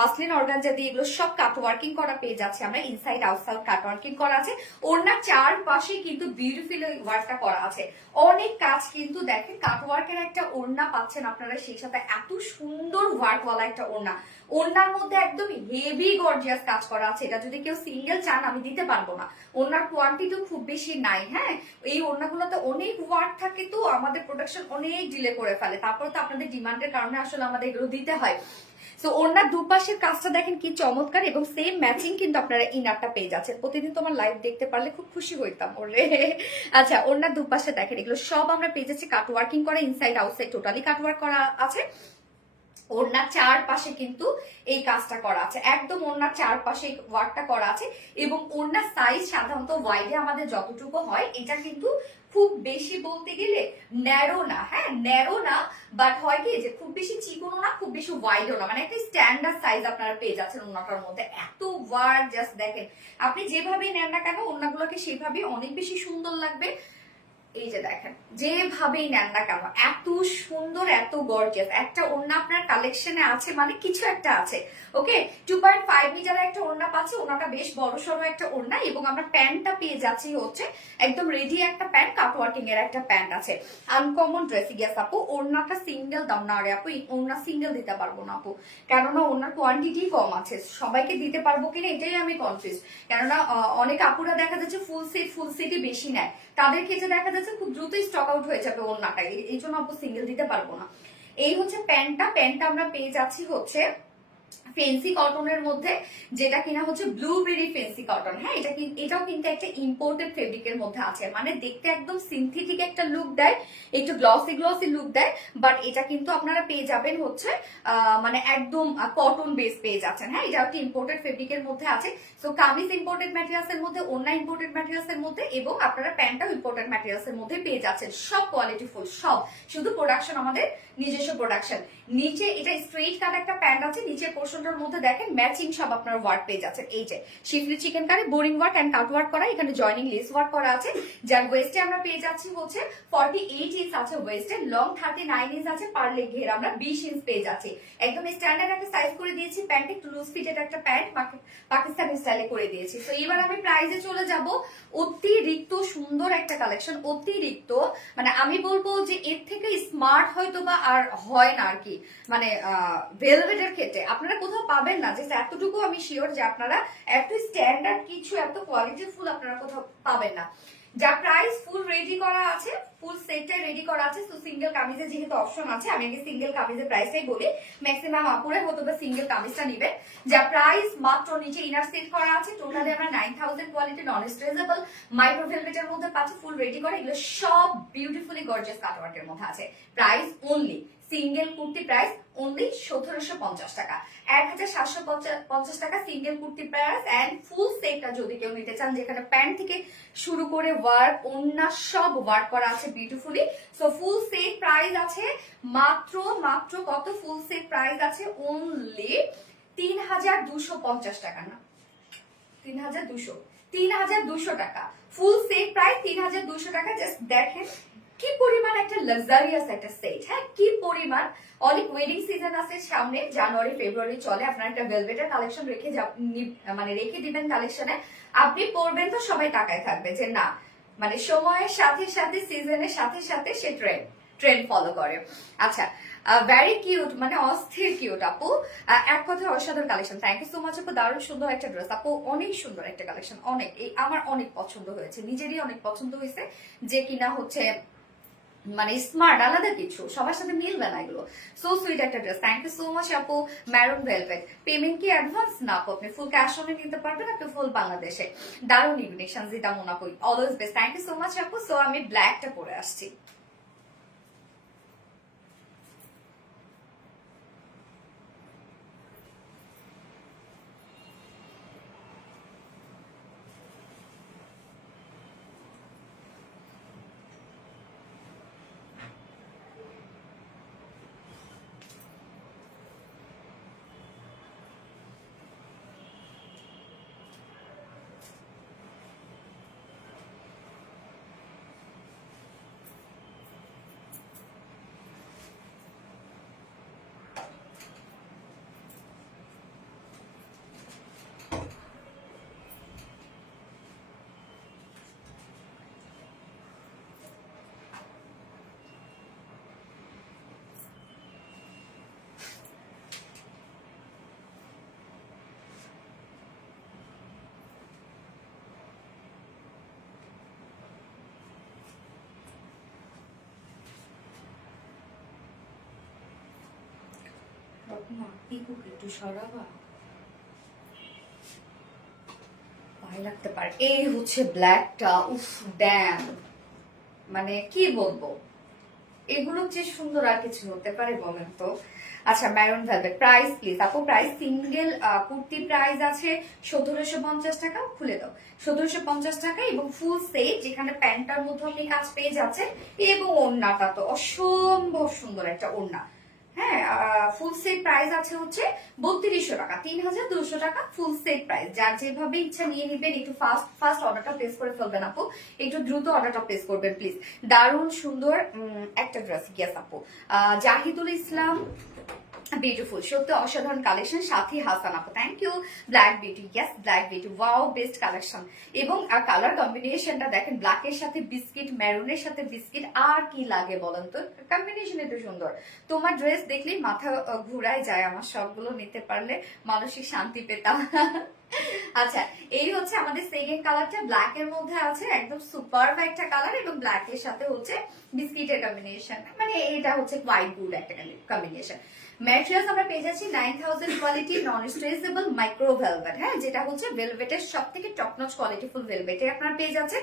মাসলিন অর্গানজা দিয়ে, এগুলো সব কাট ওয়ার্কিং করা পেয়ে যাচ্ছে আমরা। ইনসাইড আউটসাইড কাট ওয়ার্কিং করা আছে। ওড়নার চারপাশে কিন্তু বিউটিফুল ওয়ার্কটা করা আছে, অনেক কাজ কিন্তু। দেখেন, কাট ওয়ার্কের একটা ওড়না পাচ্ছেন আপনারা, সেই সাথে এত সুন্দর ওয়ার্কওয়ালা একটা ওড়না। ওড়নার মধ্যে একদম হেভি গর্জিয়াস কাজ করা আছে। এটা যদি কেউ সিঙ্গেল চান আমি দিতে পারবো না, ওড়নার কোয়ান্টিটিও খুব বেশি নাই। হ্যাঁ, এই ওড়নাগুলোতে অনেক ওয়ার্ক থাকে, তো আমাদের প্রোডাকশন অনেক ডিলে করে ফেলে, তারপর তো আপনাদের ডিমান্ডের কারণে আসলে আমাদের এগুলো দিতে হয়। সো ওড়নার দুপাশের কাজটা দেখেন কি চমৎকার, এবং সেম ম্যাচিং কিন্তু আপনারা ইনারটা পেয়ে যাচ্ছেন। প্রতিদিন তোমার লাইভ দেখতে পারলে খুব খুশি হইতাম ওরে। আচ্ছা, ওড়নার দুপাশে দেখেন এগুলো সব আমরা পেয়ে যাচ্ছি কাট ওয়ার্কিং করা, ইনসাইড আউটসাইড টোটালি কাট ওয়ার্ক করা আছে। ওড়নার চারপাশে কিন্তু এই কাজটা করা আছে, একদম ওড়নার চারপাশে ওয়ার্কটা করা আছে। এবং ওড়নার সাইজ সাধারণত ওয়াইডে আমাদের যতটুকু হয়, এটা কিন্তু খুব বেশি বলতে গেলে ন্যারো না। হ্যাঁ, ন্যারো না, বাট হয় কি যে খুব বেশি চিকনও না, খুব বেশি ওয়াইডও না, মানে একটা স্ট্যান্ডার্ড সাইজ আপনারা পেয়ে যাচ্ছেন ওড়নাটার মধ্যে। এত ওয়ার্ক, জাস্ট দেখেন, আপনি যেভাবেই নেন না কেন ওড়নাগুলোকে সেভাবেই অনেক বেশি সুন্দর লাগবে। এই যে দেখেন, যেভাবেই নেন না কেন এত সুন্দর, এত গর্জিয়াস একটা ওড়না আপনার কালেকশনে আছে, মানে কিছু একটা আছে। ওকে, 2.5 মিটার একটা ওড়না পাচ্ছি, ওড়নাটা বেশ বড় সড়ো একটা ওড়না। এবং আমরা প্যান্টটা পেয়ে যাচ্ছি হচ্ছে একদম রেডি একটা প্যান্ট, কাট ওয়ার্কিং এর একটা প্যান্ট আছে। Uncommon dressing. গেস আপু, ওড়নাটা সিঙ্গেল দাম না রে আপু, ওড়না সিঙ্গেল দিতে পারবো না আপু, কেননা ওড়নার কোয়ান্টিটি কম আছে। সবাইকে দিতে পারবো কিনা এটাই আমি কনফিউজ, কেননা অনেক আপুরা দেখা যাচ্ছে ফুল সেটই বেশি নেয়, তাদের ক্ষেত্রে দেখা যাচ্ছে খুব দ্রুতই স্টক আউট হয়ে যাবে ওড়নাটা, এই জন্য আপু সিঙ্গেল দিতে পারবো না। এই হচ্ছে প্যান্টটা আমরা পেয়ে যাচ্ছি হচ্ছে ফেন্সি কটনের মধ্যে, যেটা কিনা হচ্ছে ব্লুবেরি ফেন্সি কটন। হ্যাঁ, এটাও কিন্তু একটা ইম্পোর্টেড ফেব্রিকের মধ্যে আছে, মানে দেখতে একদম সিনথেটিক একটা লুক দেয়, একটু গ্লসি লুক দেয়, বাট এটা কিন্তু আপনারা পেয়ে যাবেন হচ্ছে মানে একদম কটন বেস পেয়ে যাচ্ছেন। হ্যাঁ, এটা একটা ইম্পোর্টেড ফেব্রিকের মধ্যে আছে। সো কামিজ ইম্পোর্টেড ম্যাটেরিয়ালস এর মধ্যে, ওড়না ইম্পোর্টেড ম্যাটেরিয়ালস এর মধ্যে, এবং আপনারা প্যান্টটাও ইম্পোর্টেড ম্যাটেরিয়ালস এর মধ্যে পেয়ে যাচ্ছেন। সব কোয়ালিটি ফুল, সব, শুধু প্রোডাকশন আমাদের নিজস্ব প্রোডাকশন। নিচে এটা স্ট্রেইট কাট একটা প্যান্ট আছে, নিচে পোর্শনটার মধ্যে দেখেন ম্যাচিং সব আপনার ওয়ার্ক পেয়ে যাচ্ছেন। এই যে Schiffli chikankari, boring work and cut work করা, এখানে জয়নিং লেস ওয়ার্ক করা আছে। যার ওয়েস্টে আমরা পেয়ে যাচ্ছি হচ্ছে 48 ইঞ্চ আছে ওয়েস্টে, লং 39 ইঞ্চ আছে, পার লেগ ঘের আমরা 20 ইঞ্চ পেয়ে যাচ্ছি। একদম স্ট্যান্ডার্ড একটা সাইজ করে দিয়েছি, প্যান্ট একটু লুজ ফিটেড একটা প্যান্ট, পাকিস্তানি স্টাইলে করে দিয়েছি। তো এবার আমি প্রাইজে চলে যাব। অতিরিক্ত সুন্দর একটা কালেকশন, অতিরিক্ত, মানে আমি বলবো যে এর থেকে স্মার্ট হয়তো বা আর হয় না আর কি, মানে ভেলভেটের ক্ষেত্রে আপনারা কোথাও পাবেন না, যে এতটুকু আমি শিওর যে আপনারা এত স্ট্যান্ডার্ড কিছু, এত কোয়ালিটি ফুল আপনারা কোথাও পাবেন না। যা প্রাইস ফুল রেডি করা আছে, ফুল সেটটা রেডি করা আছে। তো সিঙ্গেল কামিজে যেহেতু অপশন আছে, আমি আগে সিঙ্গেল কামিজের প্রাইসটাই বলি, ম্যাক্সিমাম আপুরে হতো বা সিঙ্গেল কামিজটা নিবে। যা প্রাইস মাত্র, নিচে ইনার সেট করা আছে, টোটালি আমরা 9000 কোয়ালিটি নন স্ট্রেচেবল মাইক্রো ভেলভেটের মধ্যে পাচ্ছি, ফুল রেডি করা। এগুলো সব বিউটিফুলি গর্জিয়াস কাটওয়ার্কের মধ্যে আছে। Price only, single kurti price only 1750 টাকা, 1750 টাকা single kurti price. And full সেটটা যদি কেউ নিতে চান, যেখানে প্যান্ট থেকে শুরু করে ওয়ার্ক, ওন্না সব ওয়ার্ক করা আছে beautifully. So full set price আছে মাত্র কত? ফুল সেট প্রাইস আছে অনলি 3250 টাকা, না 3200, ৩,২০০ টাকা, ফুল সেট প্রাইস ৩,২০০ টাকা। জাস্ট দেখেন কি পরিমাণ একটা লাক্সারিয়াস একটা সেট, হ্যাঁ কি পরিমাণ। অনেক ওয়েডিং সিজন আছে সামনে, জানুয়ারি ফেব্রুয়ারি চলে, আপনার একটা ভেলভেটের কালেকশন রেখে মানে রেখে দিবেন কালেকশনে, আপনি পরবেন তো সবাই তাকায় থাকবে যে না মানে সময়ের সাথে সাথে সিজনের সাথে সাথে সে ট্রেন্ড ফলো করে। আচ্ছা, ভেরি কিউট, মানে অস্থির কিউট আপু, এক কথা অসাধারণ collection. Thank you so much আপু, দারুণ সুন্দর একটা ড্রেস আপু, অনেক সুন্দর একটা কালেকশন, অনেক আমার অনেক পছন্দ হয়েছে, নিজেরই অনেক পছন্দ হয়েছে, যে কিনা হচ্ছে মানে স্মার্ট, আলাদা কিছু, সবার সাথে মিলবে না এগুলো। সো সুইট একটা dress. Thank you so much আপু। ম্যারুন ভেলভেট, পেমেন্ট কি অ্যাডভান্স না আপু, আপনি ফুল ক্যাশ অনে নিতে পারবেন, আপনি ফুল বাংলাদেশে। দারুণ ইউনিক, সঞ্জিতা মোনাপু, always best. Thank you so much আপু। সো আমি ব্ল্যাকটা পরে আসছি। একটু সরাবা, ভয় লাগতে পারে। এই হচ্ছে ব্ল্যাকটা, উফ ড্যাম, মানে কি বলবো, এগুলো যে সুন্দর আর কিছু হতে পারে বলেন তো। আচ্ছা, ম্যারুন ভেলভেট, প্রাইস প্লিজ আপু। প্রাইস সিঙ্গেল কুর্তি প্রাইস আছে ১৭৫০ টাকা, খুলে দাও, ১৭৫০ টাকা, এবং ফুল সেট যেখানে প্যান্টটার মধ্যে আপনি কাজ পেয়ে যাচ্ছেন, এবং ওড়নাটা তো অসম্ভব সুন্দর একটা ওড়না। হ্যাঁ, ফুল সেট প্রাইস আছে হচ্ছে ৩২০০ টাকা, ৩,২০০ টাকা ফুল সেট প্রাইস। যার যেভাবে ইচ্ছা নিয়ে নিবেন, একটু ফাস্ট অর্ডারটা প্লেস করে ফেলবেন আপু, একটু দ্রুত অর্ডারটা প্লেস করবেন প্লিজ। দারুণ সুন্দর একটা ড্রেস, ইয়েস আপু। জাহিদুল ইসলাম, বিউটিফুল, সত্যি অসাধারণ কালেকশন। সাথী হাসান আপু, thank you. Black beauty, yes black beauty, wow best collection. এবং কালার কম্বিনেশনটা দেখেন, ব্ল্যাকের সাথে বিস্কিট, মেরুনের সাথে বিস্কিট, আর কি লাগে বলেন তো, কম্বিনেশন এত সুন্দর। তোমার ড্রেস দেখলেই মাথা ঘুরায় যায় আমার, সবগুলো নিতে পারলে মানসিক শান্তি পেতাম। আচ্ছা, এই হচ্ছে আমাদের সেকেন্ড কালারটা, ব্ল্যাক এর মধ্যে আছে, একদম সুপার একটা কালার, এবং ব্ল্যাক এর সাথে হচ্ছে বিস্কিটের কম্বিনেশন, মানে এটা হচ্ছে হোয়াইট গুড একটা কম্বিনেশন। ম্যাটেরিয়ালস আমরা পেয়ে যাচ্ছি 9000 কোয়ালিটি নন স্ট্রেচেবল মাইক্রো ভেলভেট, হ্যাঁ যেটা হচ্ছে ভেলভেটের সব থেকে টপ নচ কোয়ালিটি ফুল ভেলভেটে আপনারা পেয়ে যাচ্ছেন।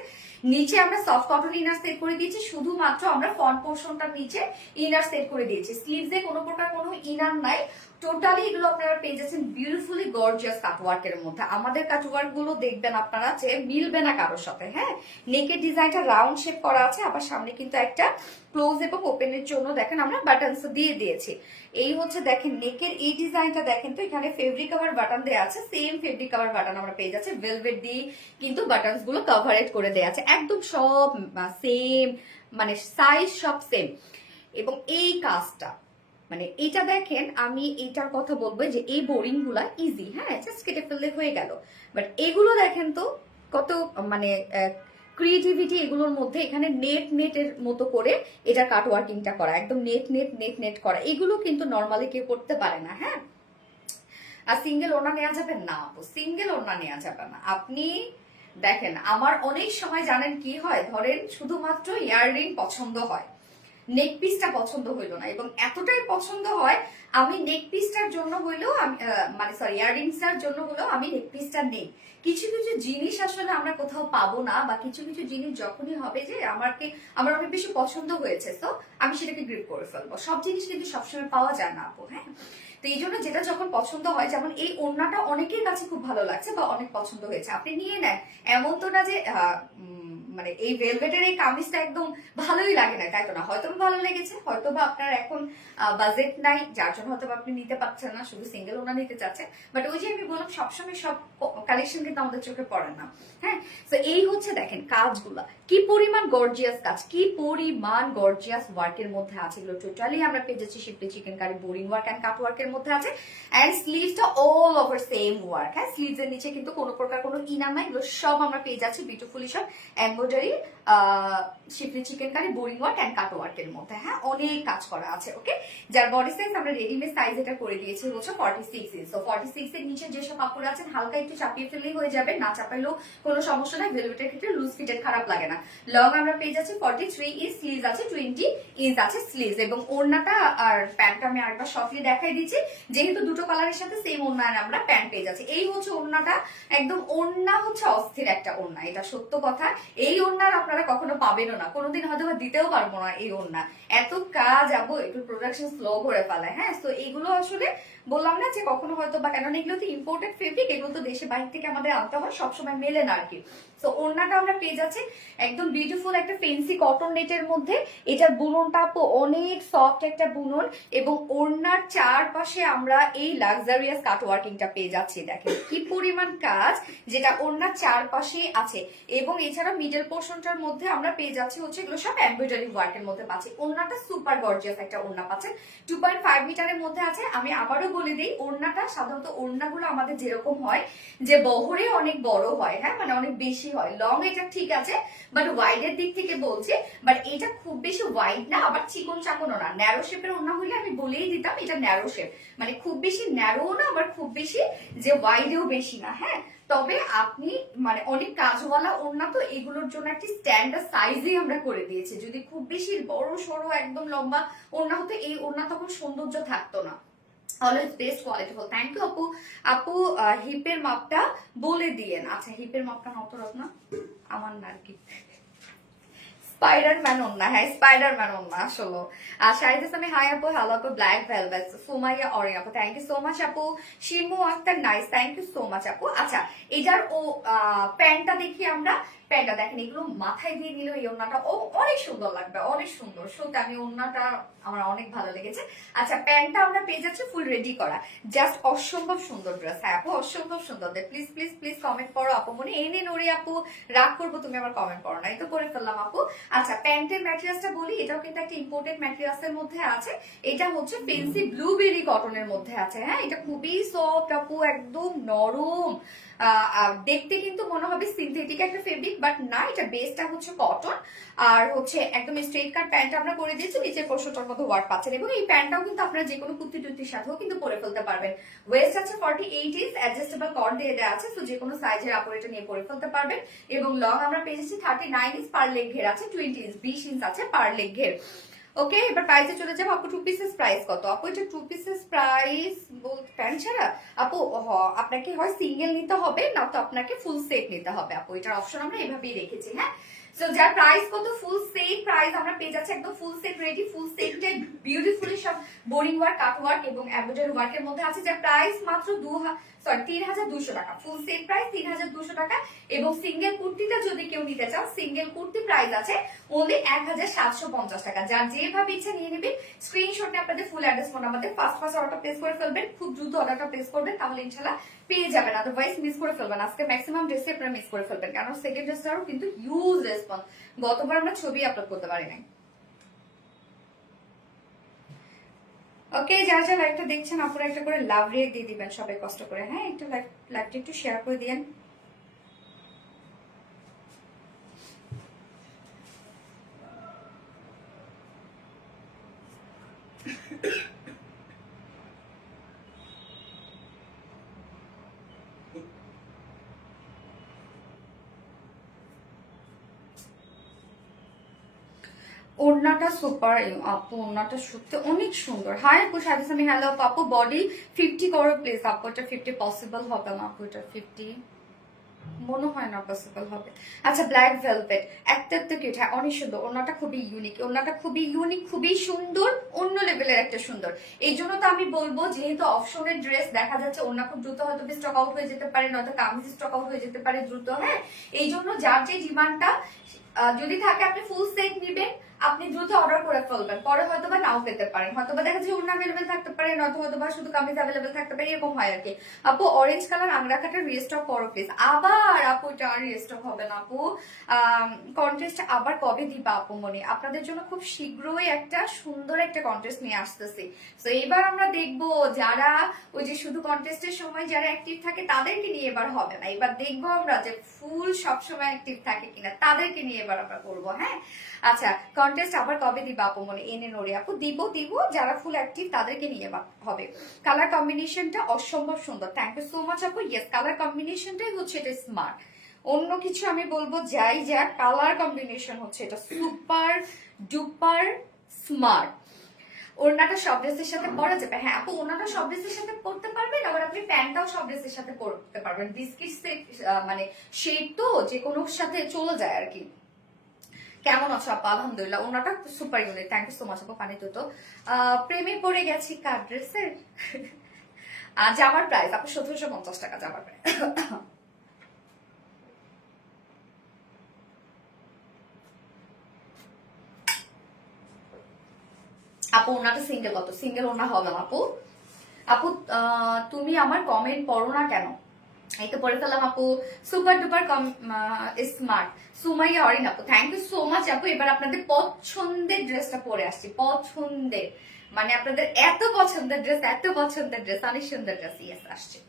নিচে আমরা সফট কটন ইনার সেট করে দিয়েছি, শুধুমাত্র আমরা ফ্রন্ট পোর্শনটার নিচে ইনার সেট করে দিয়েছি, স্লিভসে কোনো প্রকার কোনো ইনার নাই। টোটালি এগুলো আপনারা পেয়ে যাচ্ছেন বিউটিফুলি গর্জিয়াস কাটওয়ার্ক এর মধ্যে। আমাদের কাটওয়ার্ক গুলো দেখবেন আপনারা যে মিলবে না কারোর সাথে, হ্যাঁ নেকের ডিজাইনটা রাউন্ড শেপ করা আছে, আবার সামনে কিন্তু একটা ক্লোজ এবং ওপেনের জন্য দেখেন আমরা বাটনস দিয়ে দিয়েছি। এই হচ্ছে দেখেন নেকের এই ডিজাইনটা দেখেন, তো এখানে ফেব্রিক কভার বাটন দেওয়া আছে, সেম ফেব্রিক কভার বাটন আমরা পেয়ে যাচ্ছি, ভেলভেট দিয়ে কিন্তু বাটনস গুলো কভারেট করে দেওয়া আছে, একদম সব সেম, মানে সাইজ সব সেম। এবং এই কাজটা মানে এইটা দেখেন, আমি এইটার কথা বলবো যে এই বোরিং গুলা ইজি, হ্যাঁ জাস্ট কেটে ফেললে হয়ে গেল, বাট এগুলো দেখেন তো কত মানে ক্রিয়েটিভিটি এগুলোর মধ্যে। এখানে নেট এর মতো করে এটা কাট ওয়ার্কিংটা করা, একদম নেট করা, এগুলো কিন্তু নর্মালি কেউ করতে পারে না। হ্যাঁ, আর সিঙ্গেল ওড়না নেওয়া যাবে না আপু, সিঙ্গেল ওড়না নেওয়া যাবে না। আপনি দেখেন আমার অনেক সময় জানেন কি হয়, ধরেন শুধুমাত্র ইয়াররিং পছন্দ হয়, নেক পিসটা পছন্দ হইলো না, এবং এতটাই পছন্দ হয় আমি নেক পিসটার জন্য হইলেও আমি মানে সরি ইয়াররিংসটার জন্য হলেও আমি নেক পিসটা নেই। কিছু কিছু জিনিস আসলে আমরা কোথাও পাবো না, বা কিছু কিছু জিনিস যখনই হবে যে আমার অনেক বেশি পছন্দ হয়েছে, তো আমি সেটাকে গ্রিপ করে ফেলবো। সব জিনিস কিন্তু সবসময় পাওয়া যায় না আপু, হ্যাঁ তো এই জন্য যেটা যখন পছন্দ হয়, যেমন এই ওড়নাটা অনেকের কাছে খুব ভালো লাগছে বা অনেক পছন্দ হয়েছে, আপনি নিয়ে নেন, এমন তো না যে মানে এই ভেলভেটের এই কামিজটা একদম ভালোই লাগে না, তাই তো না? হয়তো ভালো লেগেছে, হয়তো বা আপনার এখন বাজেট নাই, যার জন্য হয়তো আপনি নিতে পারছেন না, শুধু সিঙ্গেল ওনা নিতে চাচ্ছেন। বাট ওই যে আমি বললাম সবসময় সব কালেকশন কিন্তু আমাদের চোখে পড়ে না। হ্যাঁ, তো এই হচ্ছে দেখেন কাজগুলা কি পরিমাণ গর্জিয়াস কাজ, কি পরিমাণ গর্জিয়াস ওয়ার্কের মধ্যে আছে। এগুলো টোটালি আমরা পেয়ে যাচ্ছি শিফটে chikankari boring work and cut ওয়ার্কের মধ্যে আছে। এন্ড স্লিভসটা অল ওভার সেম ওয়ার্ক। হ্যাঁ, স্লিভস এর নিচে কিন্তু কোনো প্রকার কোনো ইনার নাই, এগুলো সব আমরা পেয়ে যাচ্ছি বিউটিফুলি সব এমব্রয়ডারি শিফটে chikankari boring work and cut ওয়ার্কের মধ্যে। হ্যাঁ, অনেক কাজ করা আছে। ওকে, যার বডি সাইজ আমরা রেডিমেড সাইজ এটা করে দিয়েছি হচ্ছে 46 ইঞ্চ। তো 46 এর নিচে যেসব কাপড় আছেন হালকা একটু চাপিয়ে ফেললেই হয়ে যাবে, না চাপাইলেও কোনো সমস্যা নাই। ভেলভেটের ক্ষেত্রে লুজ ফিটের খারাপ লাগে না। লং আমরা পেয়ে যাচ্ছি 43 ইঞ্চ, স্লিভস আছে 20 ইঞ্চ আছে স্লিভস, এবং ওড়নাটা আর প্যান্টটা আমি আরেকবার সফটলি দেখাই দিচ্ছি, যেহেতু দুটো কালারের সাথে সেম ওড়নায় আমরা প্যান্ট পেয়ে যাচ্ছি। এই হচ্ছে ওড়নাটা, একদম ওড়না হচ্ছে অস্থির একটা ওড়না, এটা সত্য কথা। এই ওড়নার আপনারা কখনো পাবেনও না, কোনোদিন হয়তো বা দিতেও পারবো না এই ওড়না, এত কাজ যাবো একটু প্রোডাকশন স্লো করে ফেলায়। হ্যাঁ, তো এইগুলো আসলে বললাম না যে কখনো হয়তো বা, কেননা এগুলো তো ইম্পোর্টেড ফেব্রিক, এগুলো তো দেশে বাইরে থেকে আমাদের আনতে হয়, সবসময় মেলে না আর কি। তো ওড়নাটা আমরা পেয়ে যাচ্ছি একদম বিউটিফুল একটা ফেন্সি কটন নেটের মধ্যে। এটার বুননটা আপু অনেক সফট একটা বুনন, এবং ওড়নার চারপাশে আমরা এই লাক্সারিয়াস কাট ওয়ার্কিংটা পেয়ে যাচ্ছি। দেখেন কি পরিমাণ কাজ, যেটা ওড়নার চারপাশে আছে। এবং এছাড়া মিডল পোর্শনটার মধ্যে আমরা পেয়ে যাচ্ছি হচ্ছে এগুলো সব এমব্রয়ডারি ওয়ার্কের মধ্যে পাচ্ছি। ওড়নাটা সুপার গর্জিয়াস একটা ওড়না পাচ্ছেন, 2.5 মিটারের মধ্যে আছে। আমি আবারও বলে দিই, ওড়নাটা সাধারণত ওড়নাগুলো আমাদের যেরকম হয় যে বহরে অনেক বড় হয়, হ্যাঁ মানে অনেক বেশি হয়। লং এটা ঠিক আছে, বাট ওয়াইড এর দিক থেকে বলছে, বাট এটা খুব বেশি ওয়াইড না, আবার চিকন চাকনও না। ন্যারো শেপের ওড়না হলে আমি বলেই দিতাম এটা ন্যারো শেপ, মানে খুব বেশি ন্যারো না, আবার খুব বেশি যে ওয়াইডেও বেশি না। হ্যাঁ, তবে আপনি মানে অনেক কাজওয়ালা ওড়না, তো এগুলোর জন্য একটি স্ট্যান্ডার্ড সাইজই আমরা করে দিয়েছি। যদি খুব বেশি বড় সড়ো একদম লম্বা ওড়না হতো, এই ওড়না তখন সৌন্দর্য থাকতো না। Always best qualityful. Thank you আপু। আপু হিপের মাপটা বলে দিয়েন। আচ্ছা, হিপের মাপটা নত রত্না আমার না আর কি, স্পাইডারম্যান ওন্না, হ্যাঁ স্পাইডারম্যান ওন্না আসলে। আর শাহিদ আমি হাই আপু, হ্যালো আপু, ব্ল্যাক ভেলভেট, সোমাইয়া অরিং আপু, থ্যাংক ইউ সো মাচ আপু। Shimu Akter nice, thank you so much আপু। আচ্ছা, এটার ও প্যান্টটা দেখি আমরা। প্যান্টটা দেখেন, এগুলো মাথায় দিয়ে নিলেও এই ওড়নাটা ও অনেক সুন্দর লাগবে, অনেক সুন্দর সত্যি। আমি ওড়নাটা আমার অনেক ভালো লেগেছে। আচ্ছা, প্যান্টটা আমরা পেয়ে যাচ্ছি ফুল রেডি করা, জাস্ট অসম্ভব সুন্দর ড্রেস। হ্যাঁ আপু, অসম্ভব সুন্দর। প্লিজ প্লিজ প্লিজ কমেন্ট করো আপু, মনে এনে নড়ি আপু, রাগ করবো তুমি আমার কমেন্ট করো না, এই তো করে ফেললাম আপু। আচ্ছা, প্যান্টের ম্যাটেরিয়ালসটা বলি, এটাও কিন্তু একটা ইম্পোর্টেড ম্যাটেরিয়ালসের মধ্যে আছে। এটা হচ্ছে ফেন্সি ব্লুবেরি কটনের মধ্যে আছে। হ্যাঁ, এটা খুবই সফট আপু, একদম নরম। দেখতে কিন্তু মনে হবে সিনথেটিক একটা ফেব্রিক, বাট না, এটা বেসটা হচ্ছে কটন। আর হচ্ছে একদম স্ট্রেট কাট প্যান্ট আমরা করে দিয়েছি, নিচের পোর্শনটার মধ্যে ওয়ার্ক পাচ্ছেন, এবং এই প্যান্টটাও কিন্তু আপনারা যে কোনো কুর্তি টুর্তির সাথেও কিন্তু পরে ফেলতে পারবেন। ওয়েস্ট আছে 48 ইঞ্চ, অ্যাডজাস্টেবল কর্ড দিয়ে দেওয়া আছে, তো যে কোনো সাইজের আপনি এটা নিয়ে পরে ফেলতে পারবেন। এবং লং আমরা পেয়েছি 39 ইঞ্চ, পার লেগ ঘের আছে 20 ইঞ্চ, 20 ইঞ্চ আছে পার লেগ ঘের। ওকে, এবার প্রাইসে চলে যাবো আপু। 2 পিসেস প্রাইস কত আপু? এটা 2 পিসেস প্রাইস বলতে প্যান্ট ছাড়া আপু আপনাকে হয় সিঙ্গেল নিতে হবে, না তো আপনাকে ফুল সেট নিতে হবে আপু। এটার অপশন আমরা এভাবেই রেখেছি। হ্যাঁ, সো যার প্রাইস কত, ফুল সেট প্রাইস আমরা পেয়ে যাচ্ছি একদম ফুল সেট রেডি। ফুল সেটে বিউটিফুলি সব বোরিং ওয়ার্ক, কাট ওয়ার্ক এবং এমব্রয়ডারি ওয়ার্কের মধ্যে আছে, যার প্রাইস মাত্র 3200 টাকা। ফুল সেট প্রাইস 3200 টাকা। এবং সিঙ্গেল কুর্তিটা যদি কেউ নিতে চান, সিঙ্গেল কুর্তি প্রাইস আছে ওনলি 1750 টাকা। যার যেভাবে ইচ্ছা নিয়ে নেবেন। স্ক্রিনশটে আপনাদের ফুল অ্যাড্রেস ফোন আমাদের ফার্স্ট অর্ডারটা প্লেস করে ফেলবেন, খুব দ্রুত অর্ডারটা প্লেস করবেন, তাহলে ইনশাআল্লাহ পেয়ে যাবেন। আদারওয়াইজ মিস করে ফেলবেন। আজকে ম্যাক্সিমাম ড্রেসে আপনারা মিস করে ফেলবেন, কারণ সেকেন্ড ড্রেসটারও কিন্তু হিউজ রেসপন্স। গতবার আমরা ছবি আপলোড করতে পারি নাই। ওকে, যারা যারা লাইভটা দেখছেন আপনারা একটা করে লাভ রেট দিয়ে দিবেন সবাই কষ্ট করে। হ্যাঁ, একটু লাইভটা একটু শেয়ার করে দিয়েন। ওড়নাটা সুপার আপু, ওড়নাটা সত্যি অনেক সুন্দর। হাই আপু, সাথে আমি হ্যালো আপু। বডি 50 করো প্লিজ আপু, এটা 50 পসিবল হবে না আপু, এটা 50 মনে হয় না পসিবল হবে। আচ্ছা, ব্ল্যাক ভেলভেট একটা কিউট, হ্যাঁ অনেক সুন্দর। ওড়নাটা খুবই ইউনিক, ওড়নাটা খুবই ইউনিক, খুবই সুন্দর, অন্য লেভেলের একটা সুন্দর। এই জন্য তো আমি বলবো, যেহেতু অপশনের ড্রেস দেখা যাচ্ছে, ওড়না খুব দ্রুত হয়তো স্টক আউট হয়ে যেতে পারে, নয়তো কামিজ স্টক আউট হয়ে যেতে পারে দ্রুত। হ্যাঁ, এই জন্য যার যে ডিমান্ডটা যদি থাকে আপনি ফুল সেট নিবেন, আপনি দ্রুত অর্ডার করে ফেলবেন, পরে হয়তো বা নাও পেতে পারেন, হয়তো বা দেখা যাচ্ছে ওড়না অ্যাভেলেবেল থাকতে পারে, নয়তো হয়তো বা শুধু কামিজ অ্যাভেলেবেল থাকতে পারে, এরকম হয় আর কি। আপু অরেঞ্জ কালার আংরাখাটা রিস্টক করো প্লিজ। আবার আপু এটা আর রিস্টক হবে না আপু। কন্টেস্ট আবার কবে দিবা আপু মনি? আপনাদের জন্য খুব শীঘ্রই একটা সুন্দর একটা কন্টেস্ট নিয়ে আসতেছি। তো এবার আমরা দেখবো যারা ওই যে শুধু কন্টেস্টের সময় যারা অ্যাক্টিভ থাকে তাদেরকে নিয়ে এবার হবে না, এবার দেখবো আমরা যে ফুল সবসময় অ্যাক্টিভ থাকে কিনা, তাদেরকে নিয়ে এবার আমরা করবো। হ্যাঁ আচ্ছা, কন্টেস্ট আবার কবে দিবা আপু মনে? এনে নড়ি আপু দিব দিব, যারা ফুল অ্যাক্টিভ তাদেরকে নিয়ে হবে। কালার কম্বিনেশনটা অসম্ভব সুন্দর, থ্যাংক ইউ সো মাচ আপু। ইয়েস, কালার কম্বিনেশনটাই হচ্ছে এটা স্মার্ট, অন্য কিছু আমি বলবো যাই যা, কালার কম্বিনেশন হচ্ছে এটা সুপার ডুপার স্মার্ট। ওড়নাটা সব ড্রেসের সাথে পরা যাবে। হ্যাঁ আপু, ওড়নাটা সব ড্রেসের সাথে পরতে পারবেন, আবার আপনি প্যান্টটাও সব ড্রেসের সাথে পরতে পারবেন। বিস্কিট সেট মানে শেড তো যে কোনো সাথে চলে যায় আর কি। কেমন আছো আপু? আলহামদুলিল্লাহ, ওনাটা super unique, thank you so much আপু। পানি তো প্রেমে পড়ে গেছি কার ড্রেসের জামার প্রাইস আপু 1750 টাকা জামার প্রাইস। আপু ওনাটা সিঙ্গেল কত? সিঙ্গেল ওনা হবে না আপু। আপু তুমি আমার কমেন্ট পড়ো না কেন? এই তো পড়ে ফেললাম আপু। Super duper smart Sumaiya Orin আপু, থ্যাংক ইউ সো মাচ আপু। এবার আপনাদের পছন্দের ড্রেসটা পরে আসছি, পছন্দের মানে আপনাদের এত পছন্দের ড্রেস, এত পছন্দের ড্রেস, অনেক সুন্দর ড্রেস। ইয়েস আসছে।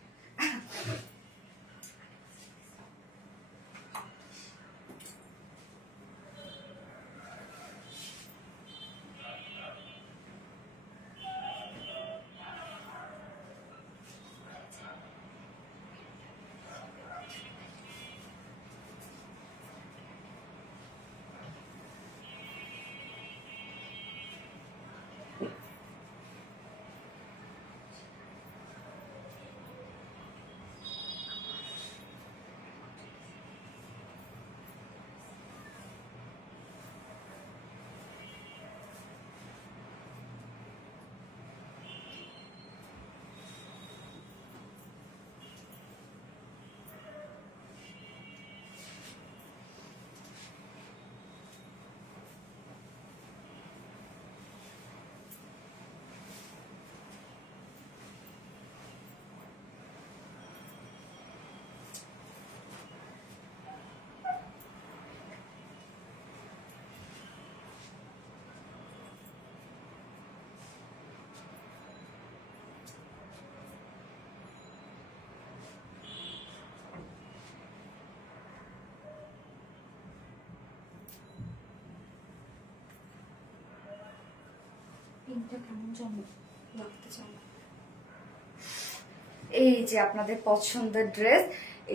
এই যে আপনাদের পছন্দের ড্রেস,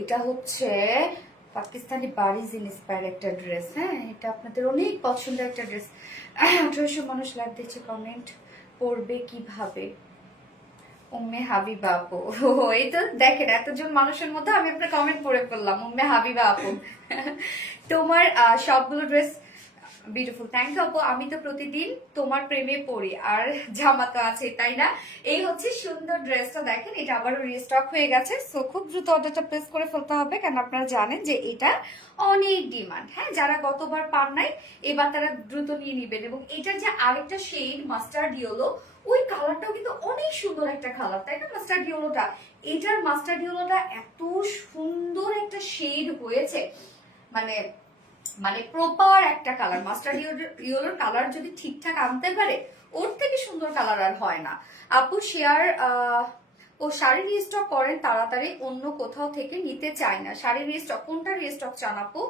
এটা হচ্ছে পাকিস্তানি বারিজ ইন্সপায়ার একটা ড্রেস। হ্যাঁ এটা আপনাদের অনেক পছন্দের একটা ড্রেস। 1800 মানুষ লাইক দিচ্ছে, কমেন্ট পড়বে কিভাবে? উম্মে হাবিবা আপু, এই তো দেখেন এতজন মানুষের মধ্যে আমি আপনার কমেন্ট পড়ে ফেললাম, উম্মে হাবিবা আপু। তোমার সবগুলো ড্রেস বিউটিফুল, থ্যাংক ইউ আপু। আমি তো প্রতিদিন তোমার প্রেমে পড়ি, আর জামা তো আছে তাই না? এই হচ্ছে সুন্দর ড্রেসটা, দেখেন এটা আবারও রিস্টক হয়ে গেছে। সো খুব দ্রুত অর্ডারটা প্লেস করে ফেলতে হবে, কারণ আপনারা জানেন যে এটা অনেক ডিমান্ড। হ্যাঁ যারা গতবার পান নাই এবার তারা দ্রুত নিয়ে নিবেন। এবং এটার যে আরেকটা শেড মাস্টার্ড ইয়েলো, ওই কালারটাও কিন্তু অনেক সুন্দর একটা কালার, তাই না? মাস্টার্ড ইয়েলোটা, এটার মাস্টার্ড ইয়েলোটা এত সুন্দর একটা শেড হয়েছে, মানে মানে প্রপার একটা কালার। মাস্টার্ড ইয়েলোর কালার যদি ঠিকঠাক আনতে পারে, ওর থেকে সুন্দর কালার আর হয় না। আপু শেয়ার ও শাড়ি রিস্টক করেন তাড়াতাড়ি, অন্য কোথাও থেকে নিতে চাই না। শাড়ি রিস্টক, কোনটা রিস্টক চান আপু?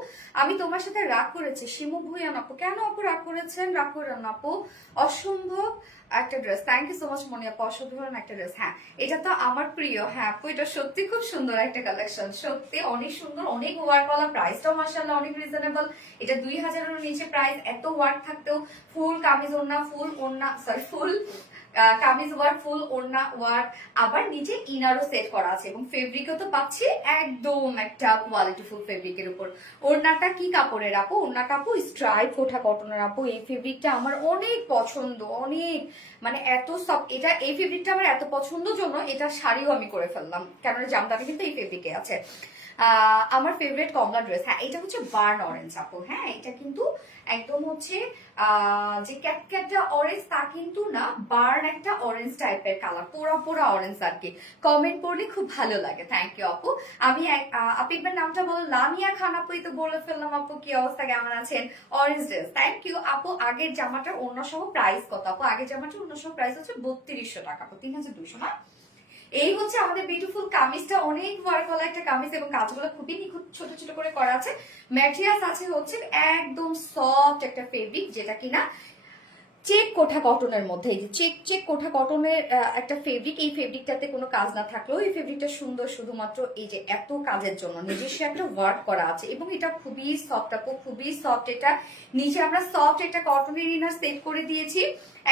আমি তোমার সাথে রাগ করেছি শিমু ভুইয়ান আপু। কেন আপু রাগ করেছেন? রাগ করেন আপু, অসম্ভব একটা dress, thank you so much Moni আপু, অসাধারণ একটা ড্রেস। হ্যাঁ এটা তো আমার প্রিয়। হ্যাঁ আপু এটা সত্যি খুব সুন্দর একটা কালেকশন, সত্যি অনেক সুন্দর, অনেক ওয়ার্কওয়ালা, প্রাইসটাও মাশাআল্লাহ অনেক রিজনেবল। এটা 2000-এর নিচে প্রাইস, এত ওয়ার্ক থাকতেও ফুল কামিজ ওড়না, ফুল ওড়না সরি ফুল কামিজ ওয়ার্ক, ফুল ওড়না ওয়ার্ক, আবার নিচে ইনারও সেট করা আছে, এবং ফেব্রিকও তো পাচ্ছি একদম একটা কোয়ালিটিফুল ফেব্রিকের উপর। ওড়নাটা কি কাপড়ের আপু? ওড়নাটা আপু স্ট্রাইপ কোঠা কটনের আপু। এই ফেব্রিকটা আমার অনেক পছন্দ, অনেক মানে এত সব, এটা এই ফেব্রিকটা আমার এত পছন্দ জন্য এটা শাড়িও আমি করে ফেললাম, কারণ জামদানি কিন্তু এই ফেব্রিকে আছে। আমার ফেভারিট কমলা ড্রেস। হ্যাঁ, এটা হচ্ছে বার্ন অরেঞ্জ আপু। হ্যাঁ, এটা কিন্তু একদম হচ্ছে যে ক্যাটক্যাটা অরেঞ্জ তা কিন্তু না, বার্ন একটা অরেঞ্জ টাইপের কালার, পোড়া পোড়া অরেঞ্জ আর কি। কমেন্ট পড়লে খুব ভালো লাগে। থ্যাংক ইউ আপু। আমি আপু একবার নামটা বলো। লামিয়া খান আপু, এই তো বলে ফেললাম আপু। কি অবস্থা, কেমন আছেন? অরেঞ্জ ড্রেস, থ্যাংক ইউ আপু। আগের জামাটার অন্য সহ প্রাইস কত আপু? আগের জামাটার অন্য সহ প্রাইস হচ্ছে 3200 টাকা আপু, 3200 না? এই হচ্ছে আমাদের বিউটিফুল কামিজটা, অনেক ওয়ার্ক ওয়ালা একটা কামিজ এবং কাজগুলো খুবই নিখুঁত ছোট ছোট করে করা আছে। ম্যাটেরিয়ালস আছে হচ্ছে একদম সফট একটা ফেব্রিক, যেটা কিনা চেক কোঠা কটনের মধ্যে। এই যে চেক কোঠা কটনের একটা ফেব্রিক। এই ফেব্রিকটাতে কোনো কাজ না থাকলেও এই ফেব্রিকটা সুন্দর শুধুমাত্র এই যে এত কাজের জন্য। নিজস্ব একটা ওয়ার্ক করা আছে এবং এটা খুবই সফট আপু, খুবই সফট। এটা নিচে আমরা সফট একটা কটনের ইনার সেট করে দিয়েছি,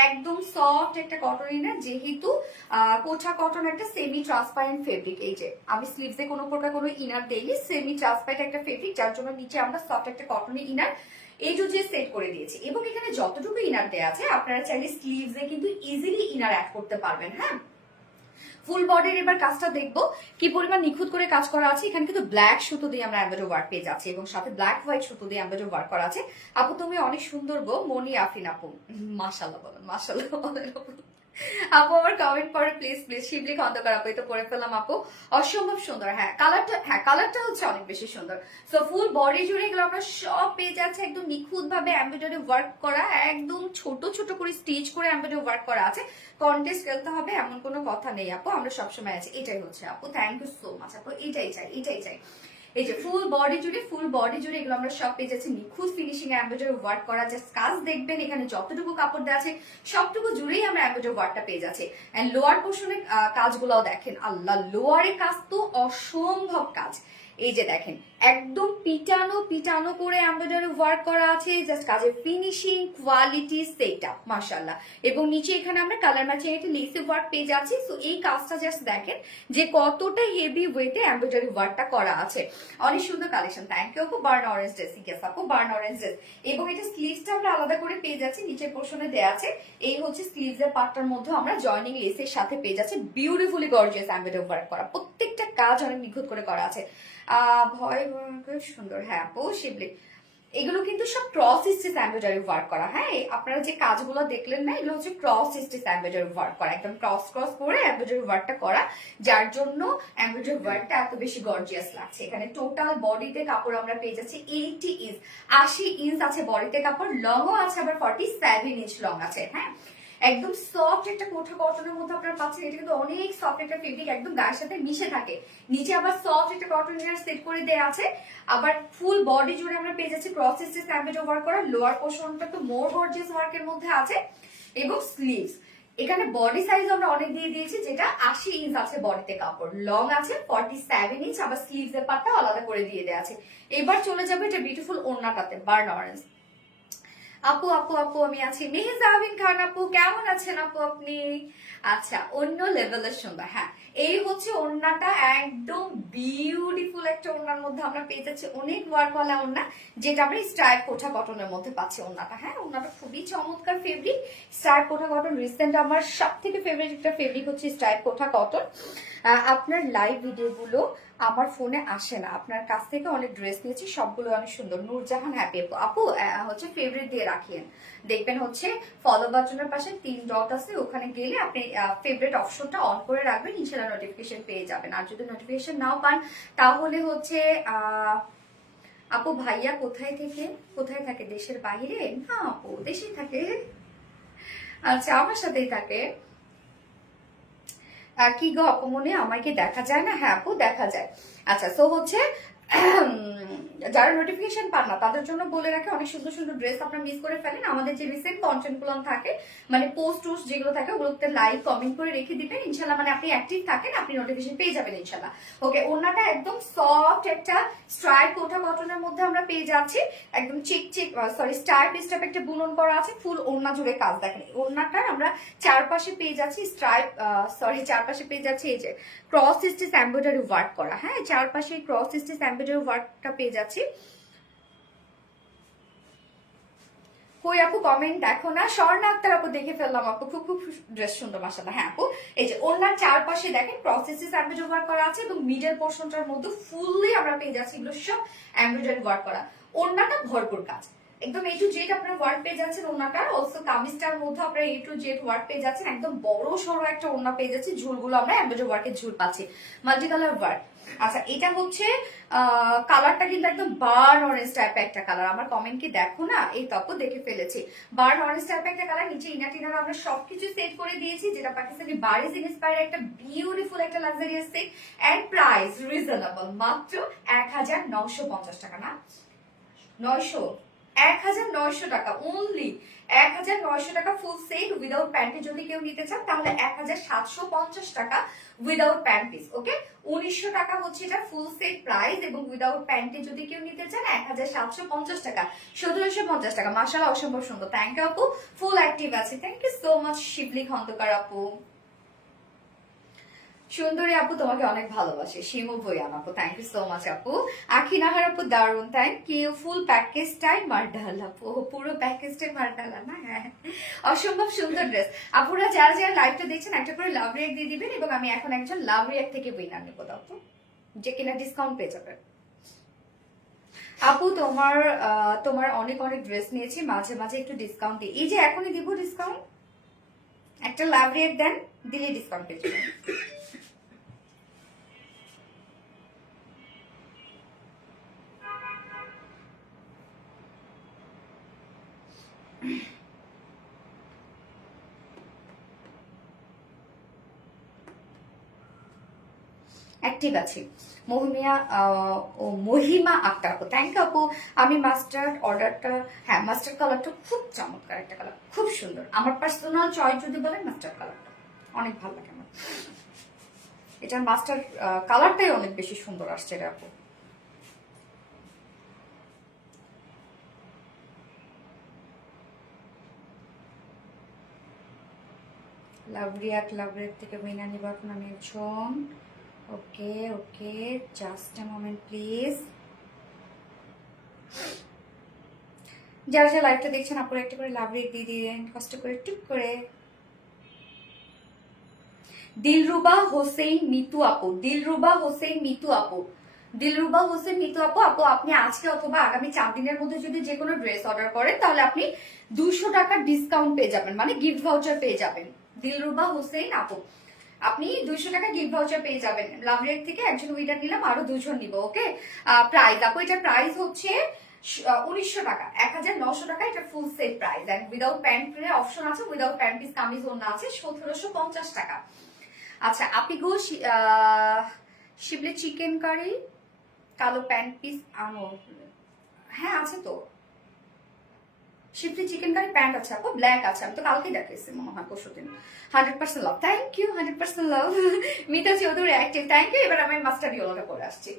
একদম সফট একটা কটন ইনার, যেহেতু কোঠা কটন একটা সেমি ট্রান্সপারেন্ট ফেব্রিক। এই যে আমি স্লিভসে কোনো প্রকার কোনো ইনার দেইনি, সেমি ট্রান্সপারেন্ট একটা ফেব্রিক, যার জন্য নিচে আমরা সফট একটা কটনের ইনার এই যে সেট করে দিয়েছি। এবং এখানে যতটুকু ইনার দেওয়া আছে আপনারা চাইলে স্লিভসে কিন্তু ইজিলি ইনার অ্যাড করতে পারবেন। হ্যাঁ, ফুল বডির এবার কাজটা দেখবো কি পরিমাণ নিখুঁত করে কাজ করা আছে। এখানে কিন্তু ব্ল্যাক সুতো দিয়ে আমরা এমব্রয়ডারি ওয়ার্ক পেয়ে যাচ্ছি এবং সাথে ব্ল্যাক হোয়াইট সুতো দিয়ে এমব্রয়ডারি ওয়ার্ক করা আছে। আপু তুমি অনেক সুন্দর গো, মনি আফিন আপু। মাশাআল্লাহ বলেন, মাশাআল্লাহ বলেন আপু। আমার কমেন্ট পরে প্লিজ প্লিজ। শিবলি খন্দকার আপু, এই তো পরে ফেলাম আপু, অসম্ভব সুন্দর। হ্যাঁ কালারটা হচ্ছে অনেক বেশি সুন্দর। সো ফুল বডি জুড়ে এগুলো আমরা সব পেয়ে যাচ্ছে একদম নিখুঁত ভাবে এমব্রয়ডারি ওয়ার্ক করা, একদম ছোট ছোট করে স্টিচ করে এমব্রয়ডারি ওয়ার্ক করা আছে। কন্টেস্ট খেলতে হবে এমন কোনো কথা নেই আপু, আমরা সবসময় আছি। এটাই হচ্ছে আপু, থ্যাংক ইউ সো মাচ আপু। এটাই চাই, এটাই চাই। এই যে ফুল বডি জুড়ে এগুলো আমরা সব পেয়ে যাচ্ছি নিখুঁত ফিনিশিং এমব্রয়ডারি ওয়ার্ক করা। জাস্ট কাজ দেখবেন, এখানে যতটুকু কাপড় দেওয়া আছে সবটুকু জুড়েই আমরা এমব্রয়ডারি ওয়ার্কটা পেয়ে যাচ্ছি। এন্ড লোয়ার পোর্শনে কাজগুলোও দেখেন, আল্লাহ লোয়ারে কাজ তো অসম্ভব কাজ। এই যে দেখেন একদম পিটানো করে এমব্রয়ডারি ওয়ার্ক করা আছে। জাস্ট কাজের ফিনিশিং, কোয়ালিটি, সেটআপ মাশাআল্লাহ। এবং নিচে এখানে আমরা কালার ম্যাচিং একটা লেসি ওয়ার্ক পেয়ে যাচ্ছি। সো এই কাজটা জাস্ট দেখেন যে কতটা হেভি ওয়েটে এমব্রয়ডারি ওয়ার্কটা করা আছে। অনেক সুন্দর কালেকশন। থ্যাংক ইউ আপু। বার্ন অরেঞ্জ ড্রেস, ইয়েস আপু বার্ন অরেঞ্জ ড্রেস। এবং এটা স্লিভসটা আমরা আলাদা করে পেয়ে যাচ্ছি, নিচের পোর্শনে দেওয়া আছে। এই হচ্ছে স্লিভসের পার্টটার মধ্যে আমরা জয়নিং লেসের সাথে পেয়ে যাচ্ছি বিউটিফুলি গর্জিয়াস এমব্রয়ডারি ওয়ার্ক করা। প্রত্যেকটা কাজ অনেক নিখুঁত করে করা আছে। ভয় সুন্দর। হ্যাঁ আপু শিবলি, এগুলো কিন্তু সব ক্রস স্টিচ এমব্রয়ডারি ওয়ার্ক করা। হ্যাঁ, আপনারা যে কাজগুলো দেখলেন না, এগুলো হচ্ছে ক্রস স্টিচ এমব্রয়ডারি ওয়ার্ক করা, একদম ক্রস করে এমব্রয়ডারি ওয়ার্কটা করা, যার জন্য এমব্রয়ডারি ওয়ার্কটা এত বেশি গর্জিয়াস লাগছে। এখানে টোটাল বডিতে কাপড় আমরা পেয়ে যাচ্ছি 80 ইঞ্চ, 80 ইঞ্চ আছে বডিতে কাপড়। লংও আছে আবার 47 ইঞ্চ লং আছে। হ্যাঁ, একদম সফট একটা কোঠা কটনের মধ্যে আপনারা পাচ্ছেন। এটা কিন্তু অনেক সফট একটা ফেব্রিক, একদম গায়ের সাথে মিশে থাকে। নিচে আবার সফট একটা কটন ইনার সেট করে দেওয়া আছে। আবার ফুল বডি জুড়ে আমরা পেয়ে যাচ্ছি ক্রস স্টিচ এমব্রয়ডারি ওয়ার্ক করা। লোয়ার পোর্শনটা তো মোর গর্জিয়াস ওয়ার্কের মধ্যে আছে। এবং স্লিভস, এখানে বডি সাইজ আমরা অনেক দিয়ে দিয়েছি, যেটা 80 ইঞ্চ আছে বডিতে কাপড়, লং আছে 47 ইঞ্চ, আবার স্লিভস এর পার্টটা আলাদা করে দিয়ে দেওয়া আছে। এবার চলে যাবে এটা বিউটিফুল ওড়নাটাতে, বার্ন অরেঞ্জ। আপু আপু আপু আমি আছি। মেহজাবিন খান আপু, কেমন আছেন আপু আপনি? আচ্ছা, অন্য লেভেলের সুন্দর। হ্যাঁ, এই হচ্ছে ওড়নাটা, একদম বিউটিফুল একটা ওড়নার মধ্যে আমরা পেয়ে যাচ্ছি অনেক ওয়ার্কওয়ালা ওড়না, যেটা আমরা স্ট্রাইপ কোঠা কটনের মধ্যে পাচ্ছি ওড়নাটা। হ্যাঁ, ওড়নাটা খুবই চমৎকার ফেব্রিক, স্ট্রাইপ কোঠা কটন। রিসেন্ট আমার সব থেকে ফেভারিট একটা ফেব্রিক হচ্ছে স্ট্রাইপ কোঠা কটন। আপনার লাইভ ভিডিওগুলো আমার ফোনে আসে না, আপনার কাছ থেকে অনেক ড্রেস নিয়েছি, সবগুলো অনেক সুন্দর। নূরজাহান হ্যাপি আপু, আপু হচ্ছে ফেভারিট দিয়ে রাখিয়েন, দেখবেন হচ্ছে ফলো বাটনের পাশে 3 ডট আছে, ওখানে গেলে আপনি ফেভারিট অপশনটা অন করে রাখবেন, ইনশাআল্লাহ নোটিফিকেশন পেয়ে যাবেন। আর যদি নোটিফিকেশন নাও পান তাহলে হচ্ছে আপু ভাইয়া কোথায় থাকে? দেশের বাইরে? না আপু, দেশেই থাকে। আচ্ছা, আমার সাথেই থাকে। কি গো অপমনে, আমাকে দেখা যায় না? হ্যাঁ আপু, দেখা যায়। আচ্ছা, সো হচ্ছে যারা নোটিফিকেশন পান না তাদের জন্য বলে রাখে, অনেক সুন্দর সুন্দর ড্রেস আপনারা মিস করে ফেলেন। আমাদের যে রিসেন্ট কন্টেন্ট গুলো থাকে, মানে পোস্ট যেগুলো থাকে, ওগুলোতে লাইক কমেন্ট করে রেখে দিবেন ইনশাল্লাহ, মানে আপনি অ্যাক্টিভ থাকেন, আপনি নোটিফিকেশন পেয়ে যাবেন ইনশাল্লাহ। ওকে, ওড়নাটা একদম সফট একটা স্ট্রাইপ কোঠা কটনের মধ্যে আমরা পেয়ে যাচ্ছি, একদম স্টাইপ একটা বুনন করা আছে। ফুল ওড়না জুড়ে কাজ দেখেন। ওড়নাটার আমরা চারপাশে পেয়ে যাচ্ছি চারপাশে পেয়ে যাচ্ছি এই যে ক্রস স্টিচ এমব্রয়ডারি ওয়ার্ক করা। হ্যাঁ, চারপাশে ক্রস স্টিচ এমব্রয়ডারি ওয়ার্কটা পেয়ে যাচ্ছি। কই আপু কমেন্ট দেখো না? স্বর্ণা আক্তার আপু দেখে ফেললাম আপু, খুব খুব ড্রেস সুন্দর মাশাআল্লাহ। হ্যাঁ আপু, এই যে ওনার চারপাশে দেখেন প্রসেসিস এমব্রয়ডারি ওয়ার্ক করা আছে এবং মিডল পোরশনটার মধ্যে ফুললি আমরা পেয়ে যাচ্ছি এগুলো সব এমব্রয়ডারি ওয়ার্ক করা। ওনাটা ভরপুর কাজ, একদম এ টু জেড আপনারা ওয়ার্ক পেয়ে যাচ্ছেন। ওনাটা অলসো কামিজটার মধ্যে আপনারা এ টু জেড ওয়ার্ক পেয়ে যাচ্ছেন, একদম বড় সড়ো একটা ওনা পেয়ে যাচ্ছি। ঝুলগুলো আমরা এমব্রয়ডারি ওয়ার্কের ঝুল পাচ্ছি, মাল্টি কালার ওয়ার্ক। আচ্ছা, এটা হচ্ছে কালারটা কিন্তু একদম বার্ন অরেঞ্জ টাইপের একটা কালার। আমার কমেন্ট কি দেখো না? এই তপ দেখে ফেলেছি, বার্ন অরেঞ্জ টাইপের একটা কালার। নিচে ইনার টিনার আমরা সবকিছু সেট করে দিয়েছি, যেটা পাকিস্তানি বারিজ ইন্সপায়ার একটা বিউটিফুল একটা luxurious set. And price reasonable, মাত্র 1950 টাকা না, 1900 টাকা অনলি। 1900 টাকা ফুল সেট উইদাউট প্যান্টি যদি কেউ নিতে চান তাহলে 1750 টাকা উইদাউট প্যান্ট পিস। ওকে, 1900 টাকা হচ্ছে এটা ফুল সেট প্রাইস, এবং উইদাউট প্যান্টি যদি কেউ নিতে চান 1750 টাকা, 1750 টাকা। মাশাআল্লাহ, অসম্ভব সুন্দর। থ্যাংক ইউ আপু, ফুল অ্যাক্টিভ আছে। থ্যাংক ইউ সো মাচ শিবলি খন্দকার আপু। সুন্দরী আপু তোমাকে অনেক ভালোবাসে। শিমু বইয়ান আপু, থ্যাংক ইউ সো মাচ আপু। আখি নাহার আপু দারুন, থ্যাংক ইউ। ফুল প্যাকেজটাই মার্ডাল আপু, পুরো প্যাকেজটাই মার্ডালা না? হ্যাঁ, অসম্ভব সুন্দর ড্রেস। আপুরা যারা যারা লাইভটা দেখছেন একটা করে লাভ রিয়াক্ট দিয়ে দিবেন, এবং আমি এখন একজন লাভ রিয়াক্ট থেকে উইনার নেবো আপু, যে কিনা ডিসকাউন্ট পেয়ে যাবে। আপু তোমার তোমার অনেক অনেক ড্রেস নিয়েছি, মাঝে মাঝে একটু ডিসকাউন্ট দিই। এই যে এখনই দিব ডিসকাউন্ট, একটা লাভ রিয়াক্ট দেন, দিলে ডিসকাউন্ট পেয়ে যাবেন। অ্যাক্টিভ আছি। মহিমা আক্তার আপু, থ্যাংক ইউ আপু। আমি মাস্টার্ড অর্ডারটা, হ্যাঁ মাস্টার্ড কালারটা খুব চমৎকার একটা কালার, খুব সুন্দর। আমার পার্সোনাল চয়েস যদি বলেন মাস্টার্ড কালারটা অনেক ভালো লাগে আমার। এটার মাস্টার্ড কালারটাই অনেক বেশি সুন্দর আসছে রে আপু। লাভ রিয়াক্ট থেকে উইনার নিব এখন আমি একজন। ওকে ওকে, জাস্ট এ মোমেন্ট প্লিজ। যারা যারা লাইভটা দেখছেন আপনারা একটা করে লাভ রিয়াক্ট দিয়ে দিন, কষ্ট করে টুক করে। দিলরুবা হোসেন মিতু আপু, দিলরুবা হোসেন মিতু আপু, দিলরুবা হোসেন মিতু আপু, আপু আপনি আজকে অথবা আগামী 4 দিনের মধ্যে যদি যে কোনো ড্রেস অর্ডার করেন তাহলে আপনি 200 টাকার ডিসকাউন্ট পেয়ে যাবেন, মানে গিফট ভাউচার পেয়ে যাবেন। দিলরুবা হোসেন আপু, আপনি 200 টাকা গিফট ভাউচার পেয়ে যাবেন। লাভ রেট থেকে একজন উইনার নিলাম, আরো 2 জন নিব। ওকে, প্রাইস আপু এটার প্রাইস হচ্ছে 1900 টাকা, 1900 টাকা এটা full set price. And without প্যান্টের অপশন আছে, উইদাউট প্যান্ট পিস কামিজ ওড়না আছে 1750 টাকা। আচ্ছা আপি গো, শিবলি চিকেন কারি কালো প্যান্ট পিস আনো, হ্যাঁ আছে তো। শিফলি চিকেন কারি প্যান্ট আছে আপু, ব্ল্যাক আছে, আমি তো কালকে দেখাইছি মনে হয় পরশুদিন। 100% love, thank you. 100% love. Mita Chowdhury active, thank you. এবার আমি মাস্টার ইয়েলোটা পরে আসছি।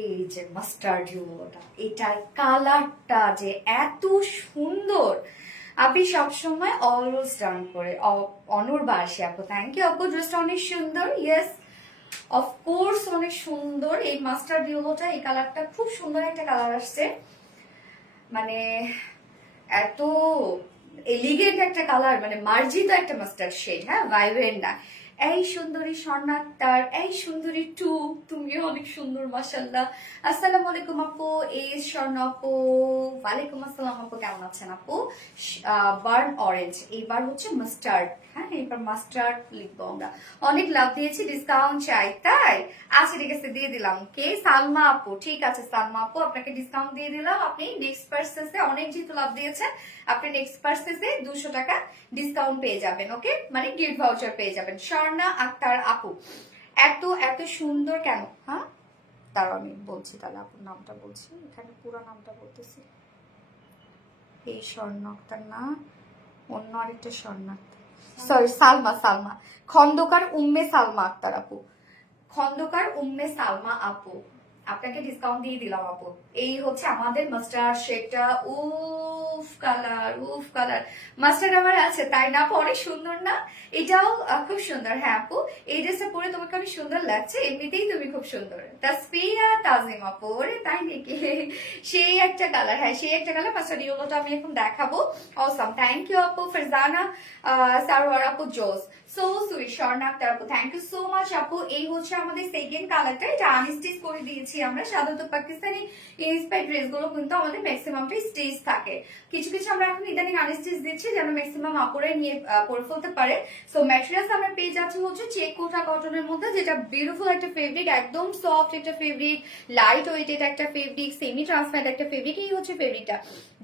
এই যে মাস্টার্ড ইয়েলোটা, এটার কালারটা যে এত সুন্দর, আপনি সবসময় অলওয়েজ ডান করে অনর্বাসী আপু, থ্যাংক ইউ আপু, ড্রেসটা অনেক সুন্দর। ইয়েস অফকোর্স অনেক সুন্দর। এই মাস্টার্ড ইয়েলোটা, এই কালারটা খুব সুন্দর একটা কালার আসছে, মানে এত এলিগেন্ট একটা কালার, মানে মার্জিত একটা মাস্টার্ড শেড, হ্যাঁ ভাইব্রেন্ট না। এই সুন্দরী স্বর্ণাক্তার, এই সুন্দরী টু, তুমিও অনেক সুন্দর মাশাল্লাহ। আসসালামু আলাইকুম আপু, এই স্বর্ণ আপু, ওয়ালাইকুম আসসালাম আপু, কেমন আছেন আপু? বার্ন অরেঞ্জ, এইবার হচ্ছে মাস্টার্ড, হ্যাঁ এবার মাস্টার্ড লিখবো আমরা। অনেক লাভ দিয়েছি, ডিসকাউন্ট চাই তাই? আচ্ছা ঠিক আছে, দিয়ে দিলাম। কে? সালমা আপু, ঠিক আছে সালমা আপু, আপনাকে ডিসকাউন্ট দিয়ে দিলাম। আপনি নেক্সট পার্সেসে অনেক যেহেতু লাভ দিয়েছেন, আপনি নেক্সট পার্সেসে 200 টাকা ডিসকাউন্ট পেয়ে যাবেন, ওকে, মানে গিফট ভাউচার পেয়ে যাবেন। স্বর্ণা আক্তার আপু, এত এত সুন্দর কেন? হ্যাঁ তার আমি বলছি, তাহলে আপুর নামটা বলছি, এখানে পুরো নামটা বলতেছি। এই স্বর্ণ আক্তার না, অন্য আরেকটা স্বর্ণ আক্তার, সরি সালমা, সালমা খন্দকার উম্মে সালমা আক্তার আপু, খন্দকার উম্মে সালমা আপু, আপনাকে ডিসকাউন্ট দিয়ে দিলাম আপু। এই হচ্ছে আমাদের মাস্টার্ড শেডটা, উফ কালার, উফ কালার মাস্টার্ড আমার আছে তাই না আপু? অনেক সুন্দর না? এটাও খুব সুন্দর। হ্যাঁ আপু, এই ড্রেসটা পরে তোমাকে অনেক সুন্দর লাগছে, এমনিতেই তুমি খুব সুন্দর। তাসফিয়া তাজিম আপু, ওরে তাই নাকি? সেই একটা কালার, হ্যাঁ সেই একটা কালার। মাস্টার্ড ইয়েলোটা আমি এখন দেখাবো। অসাম, থ্যাংক ইউ আপু। ফরজানা সারোয়ার আপু, জোস, সো সুইট। স্বর্ণাক্তার আপু, থ্যাংক ইউ সো মাচ আপু। এই হচ্ছে আমাদের সেকেন্ড কালারটা, এটা আনস্টিচ করে দিয়েছি আমরা। সাধারণত পাকিস্তানি ইন্সপায়ার্ড ড্রেস গুলো কিন্তু আমাদের ম্যাক্সিমামটা স্টিচ থাকে, কিছু কিছু আমরা এখন ইদানিং আনস্টিচ দিচ্ছি যেন ম্যাক্সিমাম আপুরাই নিয়ে পরে ফেলতে পারে। সো ম্যাটেরিয়ালস আমরা পেয়ে যাচ্ছি হচ্ছে চেক কোটা কটনের মধ্যে, যেটা বিউটিফুল একটা ফেব্রিক, একদম সফট একটা ফেব্রিক, লাইট ওয়েটেড একটা ফেব্রিক, সেমি ট্রান্সপারেন্ট একটা ফেব্রিক। এই হচ্ছে ফেব্রিকটা,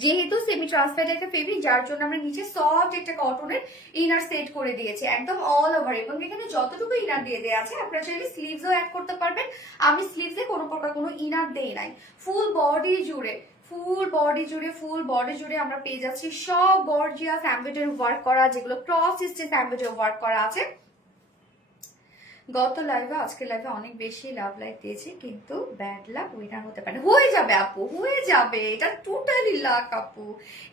যেহেতু সেমি ট্রান্সপারেন্ট একটা ফেব্রিক, যার জন্য আমরা নিচে সফট একটা কটনের ইনার সেট করে দিয়েছি একদম অল ওভার, এবং এখানে যতটুকু ইনার দিয়ে দেওয়া আছে আপনারা চাইলে স্লিভসও অ্যাড করতে পারবেন। আমি স্লিভসে কোনো প্রকার কোনো ইনার দেই নাই, ফুল বডি জুড়ে, ফুল বডি জুড়ে, ফুল বডি জুড়ে আমরা পেয়ে যাচ্ছি সব গর্জিয়াস এমব্রয়ডারি ওয়ার্ক করা, যেগুলো ক্রস স্টিচ এমব্রয়ডারি ওয়ার্ক করা আছে। গত লাইভে আজকের লাইভে অনেক বেশি লাভ লাইক দিয়েছি, কিন্তু ব্যাড লাক উইনার হতে পারে। হয়ে যাবে আপু, হয়ে যাবে, এটা টোটালি লাক আপু।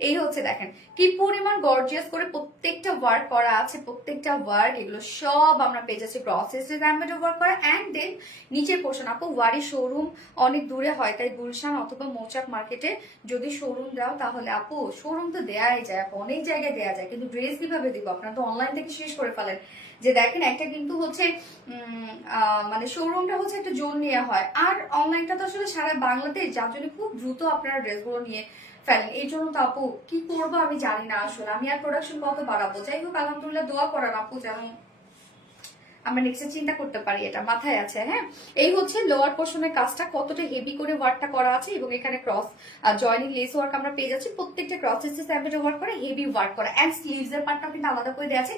এই হচ্ছে দেখেন কি পরিমাণ গর্জিয়াস করে প্রত্যেকটা ওয়ার্ক করা আছে, প্রত্যেকটা ওয়ার্ক এগুলো সব আমরা পেয়ে যাচ্ছি ক্রস স্টিচ এমব্রয়ডারি ওয়ার্ক করা। অ্যান্ড দেন নিচের পোর্শন আপু, ওয়ারি শোরুম অনেক দূরে হয়, তাই গুলশান অথবা মৌচাক মার্কেটে যদি শোরুম দাও তাহলে আপু, শোরুম তো দেয়াই যায় আপু, অনেক জায়গায় দেয়া যায়, কিন্তু ড্রেস কিভাবে দিব? আপনারা তো অনলাইন থেকে শেষ করে ফেলেন। যে দেখেন একটা কিন্তু হচ্ছে মানে শোরুমটা হচ্ছে একটা জোন নিয়ে হয়, আর অনলাইনটা তো আসলে সারা বাংলাদেশ, যার জন্য খুব দ্রুত আপনারা ড্রেসগুলো নিয়ে ফেলেন। এই জন্য তো আপু কি করবো আমি জানি না আসলে, আমি আর প্রোডাকশন কত বাড়াবো। যাই হোক আলহামদুলিল্লাহ, দোয়া করান আপু যেন আমরা নেক্সট চিন্তা করতে পারি, এটা মাথায় আছে। হ্যাঁ এই হচ্ছে লোয়ার পোর্শনের কাজটা, কতটা হেভি করে ওয়ার্কটা করা আছে, এবং এখানে ক্রস জয়েনিং লেস ওয়ার্ক আমরা পেয়ে যাচ্ছি, প্রত্যেকটা ক্রস স্টিচ এমব্রয়ডারি ওয়ার্ক করা, হেভি ওয়ার্ক করা। এন্ড স্লিভস এর পার্টটা কিন্তু আলাদা করে দেওয়া আছে,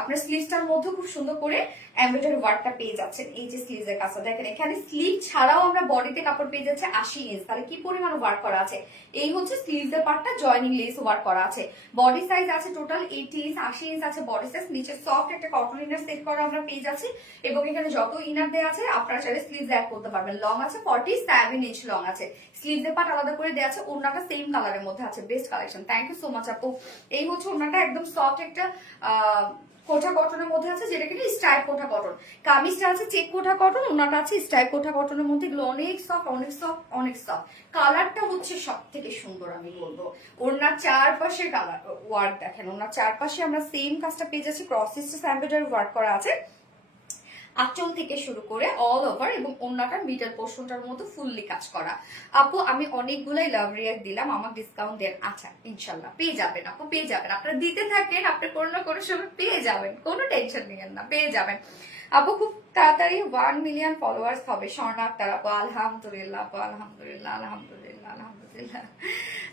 আপনার স্লিভসটার মধ্যে খুব সুন্দর করে এমব্রয়ডারি ওয়ার্কটা পেয়ে যাচ্ছেন। এই যে স্লিভস এর কাজটা দেখেন, এখানে স্লিভ ছাড়াও আমরা বডিতে কাপড় পেয়ে যাচ্ছে 80 ইঞ্চ, তাহলে কি পরিমাণ ওয়ার্ক করা আছে। এই হচ্ছে স্লিভস এর পার্টটা, জয়েনিং লেস ওয়ার্ক করা আছে। বডি সাইজ আছে টোটাল 80 ইঞ্চ, 80 ইঞ্চ আছে বডি সাইজ। নিচে সফট একটা কটন ইনার সেট করা আমরা পেয়ে যাচ্ছি, এবং এখানে যত ইনার দেওয়া আছে আপনারা চাইলে স্লিভস অ্যাড করতে পারবেন। লং আছে 47 ইঞ্চ লং আছে, স্লিভস এর পার্ট আলাদা করে দেওয়া আছে। ওড়নাটা সেম কালারের মধ্যে আছে, best collection, thank you so much আপু। এই হচ্ছে ওড়নাটা, একদম সফট একটা কোঠা কটনের মধ্যে আছে, যেটা কিন্তু স্ট্রাইপ কোঠা কটন। কামিজটা আছে চেক কোঠা কটন, ওনাটা আছে স্ট্রাইপ কোঠা কটনের মধ্যে। এগুলো অনেক সফট, অনেক সফট, অনেক সফট। কালারটা হচ্ছে সব থেকে সুন্দর আমি বলবো। ওনার চারপাশে কালার ওয়ার্ক দেখেন, ওনার চারপাশে আমরা সেম কাজটা পেয়ে যাচ্ছি, ক্রস স্টিচ এমব্রয়ডারি ওয়ার্ক করা আছে আঁচল থেকে শুরু করে অল ওভার, এবং অন্যটার মিডল পোর্শনটার মতো ফুললি কাজ করা। আপু আমি অনেকগুলাই লাভ রিয়াক্ট দিলাম, আমার ডিসকাউন্ট দেন। আচ্ছা ইনশাল্লাহ পেয়ে যাবেন আপু, পেয়ে যাবেন, আপনারা দিতে থাকেন, আপনি কোনো না কোনো সময় পেয়ে যাবেন, কোনো টেনশন নিয়েন না, পেয়ে যাবেন আপু। খুব তাড়াতাড়ি 1 মিলিয়ন ফলোয়ার্স হবে স্বর্ণাক্তার আপু, আলহামদুলিল্লাহ আপু, আলহামদুলিল্লাহ, আলহামদুলিল্লাহ, আলহামদুলিল্লাহ।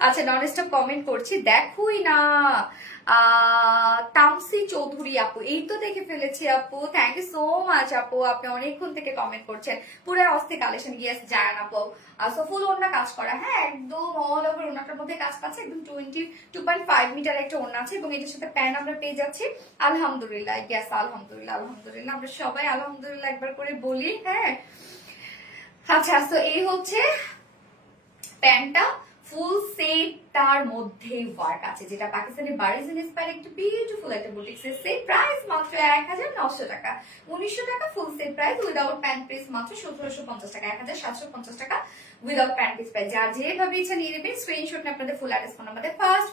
আচ্ছা নন স্টপ কমেন্ট করছি, দেখুই না। তামসি চৌধুরী আপু, এই তো দেখে ফেলেছি আপু, থ্যাংক ইউ সো মাচ আপু, আপনি অনেকক্ষণ থেকে কমেন্ট করছেন। পুরো অস্থি কালেকশন, ইয়েস জায়ান আপু। সো ফুল ওড়না কাজ করা, হ্যাঁ একদম অল ওভার ওড়নাটার মধ্যে কাজ পাচ্ছে, একদম 22.5 মিটার একটা ওড়না আছে, এবং এটার সাথে প্যান্ট আমরা পেয়ে যাচ্ছি। আলহামদুলিল্লাহ, ইয়েস আলহামদুলিল্লাহ, আলহামদুলিল্লাহ, আমরা সবাই আলহামদুলিল্লাহ একবার করে বলি। হ্যাঁ আচ্ছা, তো এই হচ্ছে প্যান্টটা, ফুল সেটটার মধ্যে ওয়ার্ক আছে, যেটা পাকিস্তানি বারিজ ইন্সপায়ার একটা বিউটিফুল একটা বুটিক্সের সেট, প্রাইস মাত্র 1900 টাকা। 1900 টাকা ফুল set price, without pant piece মাত্র 1750 টাকা, 1750 টাকা উইদাউট প্যান্ট পিস প্রাইস। যার যেভাবে ইচ্ছা নিয়ে নেবেন, স্ক্রিনশট নিয়ে আপনাদের ফুল অ্যাড্রেস ফোন নাম্বারে ফার্স্ট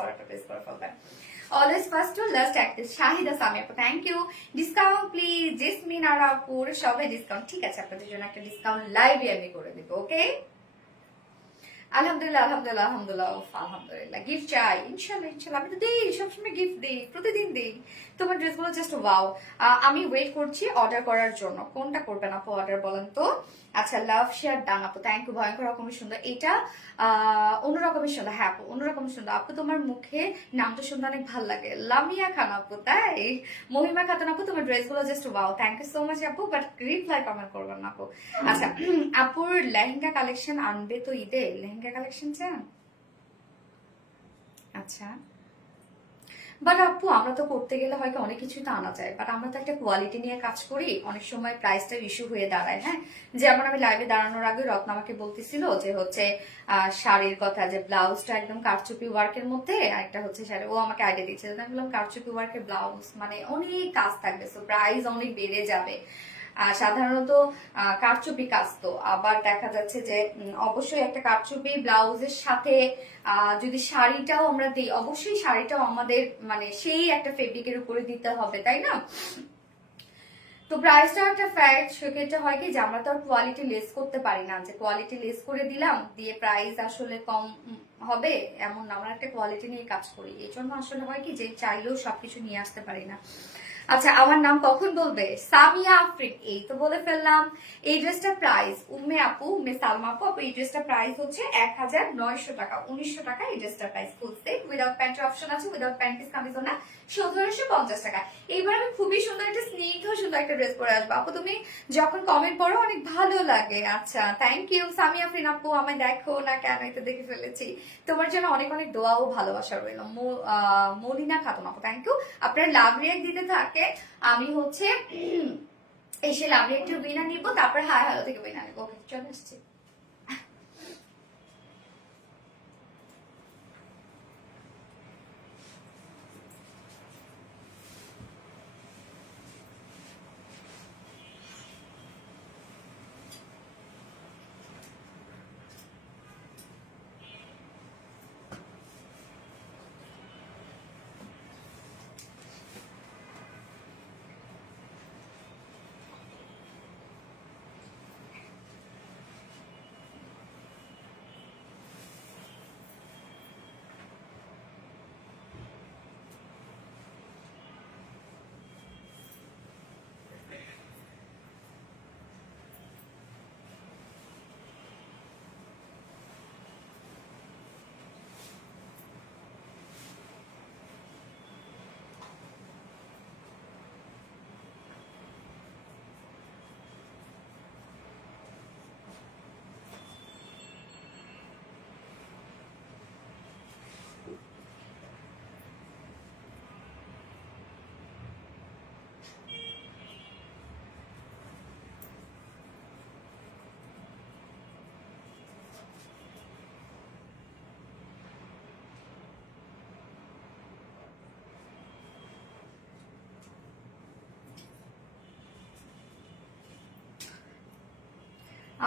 অর্ডারটা প্লেস করে ফেলবেন। Always first to last active Shahida Sami আপু, thank you. Discount please, Jesmin আর আপুর সবাই ডিসকাউন্ট, ঠিক আছে আপনাদের জন্য একটা ডিসকাউন্ট লাইভে আমি করে দেবো, ওকে। আলহামদুলিল্লাহ আলহামদুলিল্লাহ আলহামদুলিল্লাহ আলহামদুলিল্লাহ। গিফট চাই, ইনশাল্লাহ ইনশাল্লাহ, আমি তো দিই, সবসময় গিফট দিই, প্রতিদিন দিই। তোমার ড্রেসগুলো জাস্ট ওয়াও। আমি ওয়েট করছি অর্ডার করার জন্য। কোনটা করবেন আপু অর্ডার বলেন তো? আচ্ছা, লাভ শেয়ার ডান আপু, থ্যাংক ইউ, ভয়ঙ্কর রকমের সুন্দর। এটা অন্যরকমের সুন্দর, হ্যাঁ আপু অন্যরকমের সুন্দর। আপু তোমার মুখে নামটা শুনতে অনেক ভালো লাগে, লামিয়া খান আপু, তাই? মহিমা খাতুন আপু, তোমার ড্রেসগুলো just wow, thank you so much আপু, বাট রিপ্লাই কমেন্ট করবেন না আপু। আচ্ছা, আপুর লেহেঙ্গা কালেকশন আনবে তো ঈদে? লেহেঙ্গা কালেকশন চান? আচ্ছা, বাট আপু আমরা তো করতে গেলে হয়তো অনেক কিছুই তো আনা যায়, বাট আমরা তো একটা কোয়ালিটি নিয়ে কাজ করি, অনেক সময় প্রাইসটা ইস্যু হয়ে দাঁড়ায়। হ্যাঁ, যেমন আমি লাইভে দাঁড়ানোর আগে রত্ন আমাকে বলতেছিল যে হচ্ছে শাড়ির কথা, যে ব্লাউজটা একদম কারচুপি ওয়ার্কের মধ্যে, একটা হচ্ছে শাড়ি, ও আমাকে আইডিয়া দিচ্ছে। আমি বললাম কারচুপি ওয়ার্কের ব্লাউজ মানে অনেক কাজ থাকবে, সো প্রাইস অনেক বেড়ে যাবে। সাধারণত কারচুপি কাজ তো আবার দেখা যাচ্ছে যে অবশ্যই একটা কারচুপি ব্লাউজের সাথে যদি শাড়িটাও আমরা দিই, অবশ্যই শাড়িটাও আমাদের মানে সেই একটা ফেব্রিকের উপরে দিতে হবে, তাই না? তো প্রাইসটাও একটা ফ্যাক্ট। সেক্ষেত্রে হয় কি যে আমরা তো আর কোয়ালিটি লেস করতে পারি না, যে কোয়ালিটি লেস করে দিলাম দিয়ে প্রাইস আসলে কম হবে এমন না, আমরা একটা কোয়ালিটি নিয়ে কাজ করি। এই জন্য আসলে হয় কি যে চাইলেও সবকিছু নিয়ে আসতে পারি না। আচ্ছা, আমার নাম কখন বলবে? সামিয়া আফরিন, এই তো বলে ফেললাম। এই ড্রেসটার প্রাইস উম্মে আপু, উম্মে সালমা আপু, এই ড্রেসটার প্রাইস হচ্ছে 1900 টাকা, 1900 টাকা এই ড্রেসটার প্রাইস। ফুল সেট উইদাউট প্যান্টের অপশন আছে, উইদাউট প্যান্ট পিস কামিজ না, 1750 টাকা। এইবার আমি খুবই সুন্দর একটা স্নিগ্ধ সুন্দর একটা ড্রেস পরে আসবো আপু, তুমি যখন কমেন্ট পড়ো অনেক ভালো লাগে। আচ্ছা, থ্যাংক ইউ সামিয়া আফরিন আপু, আমায় দেখো না কেন, এটা দেখে ফেলেছি। তোমার জন্য অনেক অনেক দোয়া ও ভালোবাসা রইল। মলিনা খাতুন আপু, থ্যাংক ইউ। আপনারা লাভ রিয়াক্ট দিতে থাকে, আমি হচ্ছে এসে লাভ রিয়াক্ট উইনার নিবো, তারপর হাই হ্যালো থেকে উইনার নিবো। ওকে, চলে আসছি।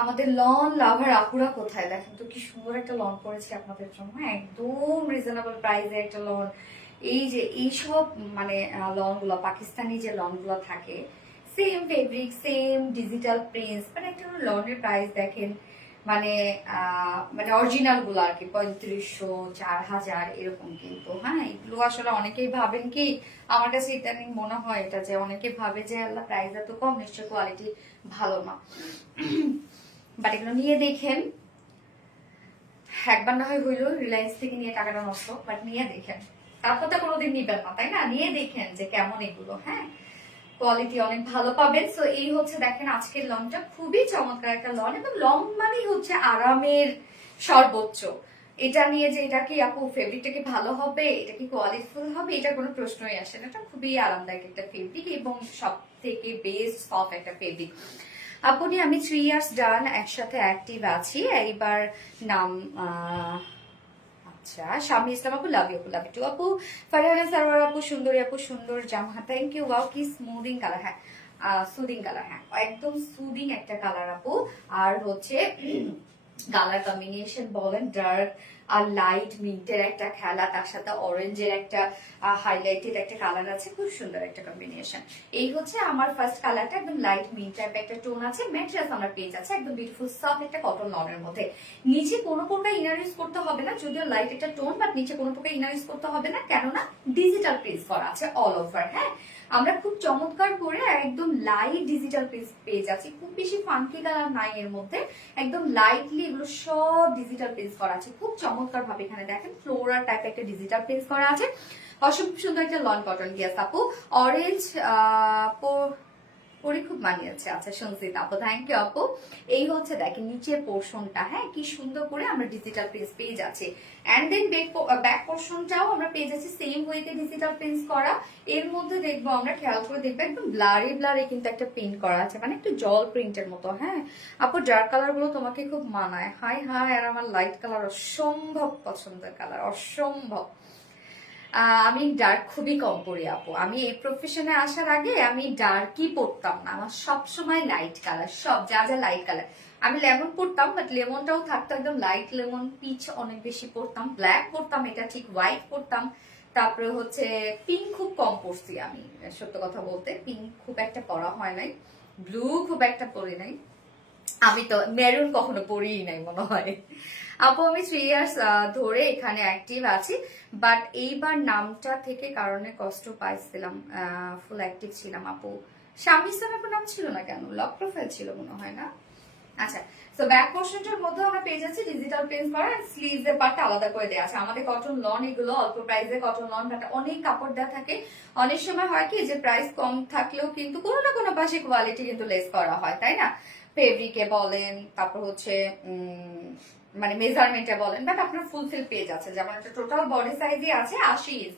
আমাদের লন লাভার আপুরা কোথায়? দেখেন তো কি সুন্দর একটা লন করেছি আপনাদের জন্য, একদম রিজনেবল প্রাইসে একটা লন। এই যে এইসব মানে লন গুলো, পাকিস্তানি যে লন গুলো থাকে, same fabric, same digital prints, মানে একটা লনের প্রাইস দেখেন মানে মানে অরিজিনাল গুলো আর কি 3500 4000 এরকম। কিন্তু হ্যাঁ, এগুলো আসলে অনেকেই ভাবেন কি, আমার কাছে ইদানিং মনে হয় এটা যে অনেকে ভাবে যে আল্লাহ প্রাইস এত কম, নিশ্চয় কোয়ালিটি ভালো না। বাট এগুলো নিয়ে দেখেন, একবার না হয় হইলো রিলায়েন্স থেকে নিয়ে টাকাটা নষ্ট, বাট নিয়ে দেখেন, তারপর তো কোনোদিন নিবেন না, তাই না? নিয়ে দেখেন যে কেমন এগুলো, হ্যাঁ কোয়ালিটি অনেক ভালো পাবেন। সো এই হচ্ছে দেখেন আজকের লনটা, খুবই চমৎকার একটা লন, এবং লন মানেই হচ্ছে আরামের সর্বোচ্চ। এটা নিয়ে যে এটা কি আপু ফেব্রিকটা কি ভালো হবে, এটা কি কোয়ালিটিফুল হবে, এটা কোনো প্রশ্নই আসে না। এটা খুবই আরামদায়ক একটা ফেব্রিক এবং সব থেকে বেস্ট সফট একটা ফেব্রিক। আপনি আমি 3 ইয়ার্স ডান একসাথে অ্যাক্টিভ আছি। এইবার নাম আচ্ছা শামি ইসলাম আপু, লাভ ইউ টু আপু। ফারহানা সারোয়ার আপু, সুন্দরী আপু, সুন্দর জামা, থ্যাংক ইউ। ওয়াও কি স্মুদিং কালার, হ্যাঁ সুদিং কালার, হ্যাঁ একদম সুদিং একটা কালার আপু। আর হচ্ছে কালার কম্বিনেশন বলেন, ডার্ক আর লাইট মিন্টের একটা খেলা, তার সাথে অরেঞ্জের একটা হাইলাইটেড একটা কালার আছে, খুব সুন্দর একটা কম্বিনেশন। এই হচ্ছে আমার ফার্স্ট কালারটা, একদম লাইট মিন্ট টাইপ একটা টোন আছে। ম্যাটেরিয়ালস আমার পেজ আছে একদম বিউটিফুল সফট একটা কটন লনের মধ্যে। নিচে কোনো প্রকার ইনার ইউজ করতে হবে না, যদিও লাইট একটা টোন, বাট নিচে কোনো প্রকার ইনার ইউজ করতে হবে না, কেননা ডিজিটাল প্রিন্ট করা আছে অল ওভার। হ্যাঁ আমরা খুব চমৎকার করে একদম লাইট ডিজিটাল পেজ আছে, খুব বেশি ফাঙ্কি কালার নাই এর মধ্যে, একদম লাইটলি এগুলো সব ডিজিটাল পেজ করা আছে খুব চমৎকার ভাবে। এখানে দেখেন ফ্লোরাল টাইপ একটা ডিজিটাল পেজ করা আছে, অসম্ভব সুন্দর একটা লন কটন গিয়াস আপু। অরেঞ্জ পরে খুব মানিয়েছে। আচ্ছা সঞ্জিত আপু, থ্যাংক ইউ আপু। এই হচ্ছে দেখেন নিচের পোর্শনটা, হ্যাঁ কি সুন্দর করে আমরা ডিজিটাল প্রিন্ট পেয়ে যাচ্ছি। এন্ড দেন ব্যাক পোর্শনটাও আমরা পেয়ে যাচ্ছি সেম ওয়েতে ডিজিটাল প্রিন্ট করা। এর মধ্যে দেখবো আমরা, খেয়াল করে দেখবো একদম ব্লারি ব্লারি কিন্তু একটা প্রিন্ট করা আছে, মানে একটু জল প্রিন্টের মতো। হ্যাঁ আপু ডার্ক কালার গুলো তোমাকে খুব মানায়। হাই হাই, আর আমার লাইট কালার অসম্ভব পছন্দের কালার, অসম্ভব। আমি ডার্ক খুবই কম পরি আপু। আমি এই প্রফেশনে আসার আগে আমি ডার্কই পরতাম না, আমার সব সময় লাইট কালার, সব যা যা লাইট কালার। আমি লেমন পরতাম, বাট লেমনটাও থাকতো একদম লাইট লেমন, পিচ অনেক বেশি পরতাম, ব্ল্যাক পরতাম, এটা ঠিক, হোয়াইট পরতাম, তারপরে হচ্ছে পিঙ্ক খুব কম পরছি আমি, সত্য কথা বলতে পিঙ্ক খুব একটা পরা হয় নাই, ব্লু খুব একটা পরি নাই, আমি তো মেরুন কখনো পরিই নাই মনে হয়। আপু আমি 3 ইয়ার্স ধরে এখানে অ্যাক্টিভ আছি, বাট এইবার নামটা থেকে কারণে কষ্ট পাইছিলাম, ফুল অ্যাক্টিভ ছিলাম আপু। স্বামী ইসলাম আপনার নাম ছিল না কেন, লক প্রোফাইল ছিল মনে হয় না। আচ্ছা তো ব্যাক পোর্শনটার মধ্যে আমরা পেয়ে যাচ্ছি ডিজিটাল প্রিন্ট করা, স্লিভস এর পার্টটা আলাদা করে দেওয়া আছে। আমাদের কটন লন এগুলো অল্প প্রাইসে কটন লন, বাট অনেক কাপড় দেওয়া থাকে। অনেক সময় হয় কি যে প্রাইস কম থাকলেও কিন্তু কোনো না কোনো পাশে কোয়ালিটি কিন্তু লেস করা হয়, তাই না? ফেব্রিকে বলেন, তারপর হচ্ছে মানে মেজারমেন্টে বলেন, বাট আপনার ফুলফিল পেজ আছে। যেমন একটা টোটাল বডি সাইজই আছে 80 ইঞ্চ,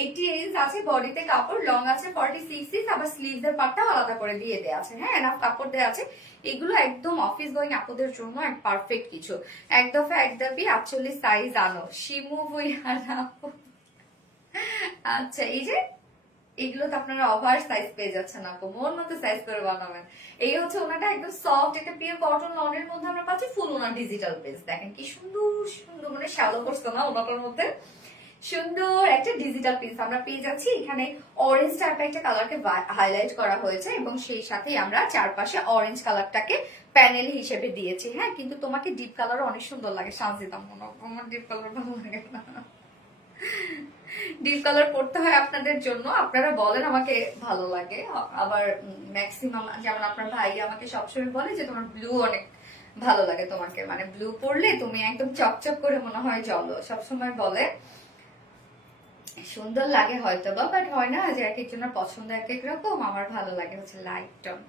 80 ইঞ্চ আছে বডিতে কাপড়, লং আছে 46 ইঞ্চ, আবার স্লিভস এর পার্টটা আলাদা করে দিয়ে দেওয়া আছে। হ্যাঁ এনাফ কাপড় দেওয়া আছে। এগুলো একদম অফিস গোয়িং আপুদের জন্য এক পারফেক্ট কিছু। এক দফা এক দাবি 48 সাইজ আনো, শিমু বইহানা। আচ্ছা এই যে এগুলো তো আপনারা ওভার সাইজ পেয়ে যাচ্ছেন আপু, মন মতো সাইজ করে বানাবেন। এই হচ্ছে ওনাটা একদম সফট একটা পিওর কটন লনের মধ্যে আমরা পাচ্ছি ফুল ওনার ডিজিটাল পেজ। দেখেন কি সুন্দর সুন্দর, মানে শ্যালো করছে না ওনাটার মধ্যে, সুন্দর একটা ডিজিটাল পিস আমরা পেয়ে যাচ্ছি। এখানে অরেঞ্জ টাইপের একটা কালারকে হাইলাইট করা হয়েছে, এবং সেই সাথে আমরা চারপাশে অরেঞ্জ কালারটাকে প্যানেল হিসেবে দিয়েছি। হ্যাঁ কিন্তু তোমাকে ডিপ কালার অনেক সুন্দর লাগে সাজিদা, মনে আমার ডিপ কালার ভালো লাগে না। ডিপ কালার পড়তে হয় আপনাদের জন্য, আপনারা বলেন আমাকে ভালো লাগে। আবার ম্যাক্সিমাম যেমন আপনার ভাই আমাকে সবসময় বলে যে তোমার ব্লু অনেক ভালো লাগে, তোমাকে মানে ব্লু পরলে তুমি একদম চকচক করে মনে হয় জলো, সবসময় বলে। সুন্দর লাগে হয়তো বা, বাট হয় না যে এক একজনের পছন্দ এক এক রকম। আমার ভালো লাগে হচ্ছে লাইট টোন,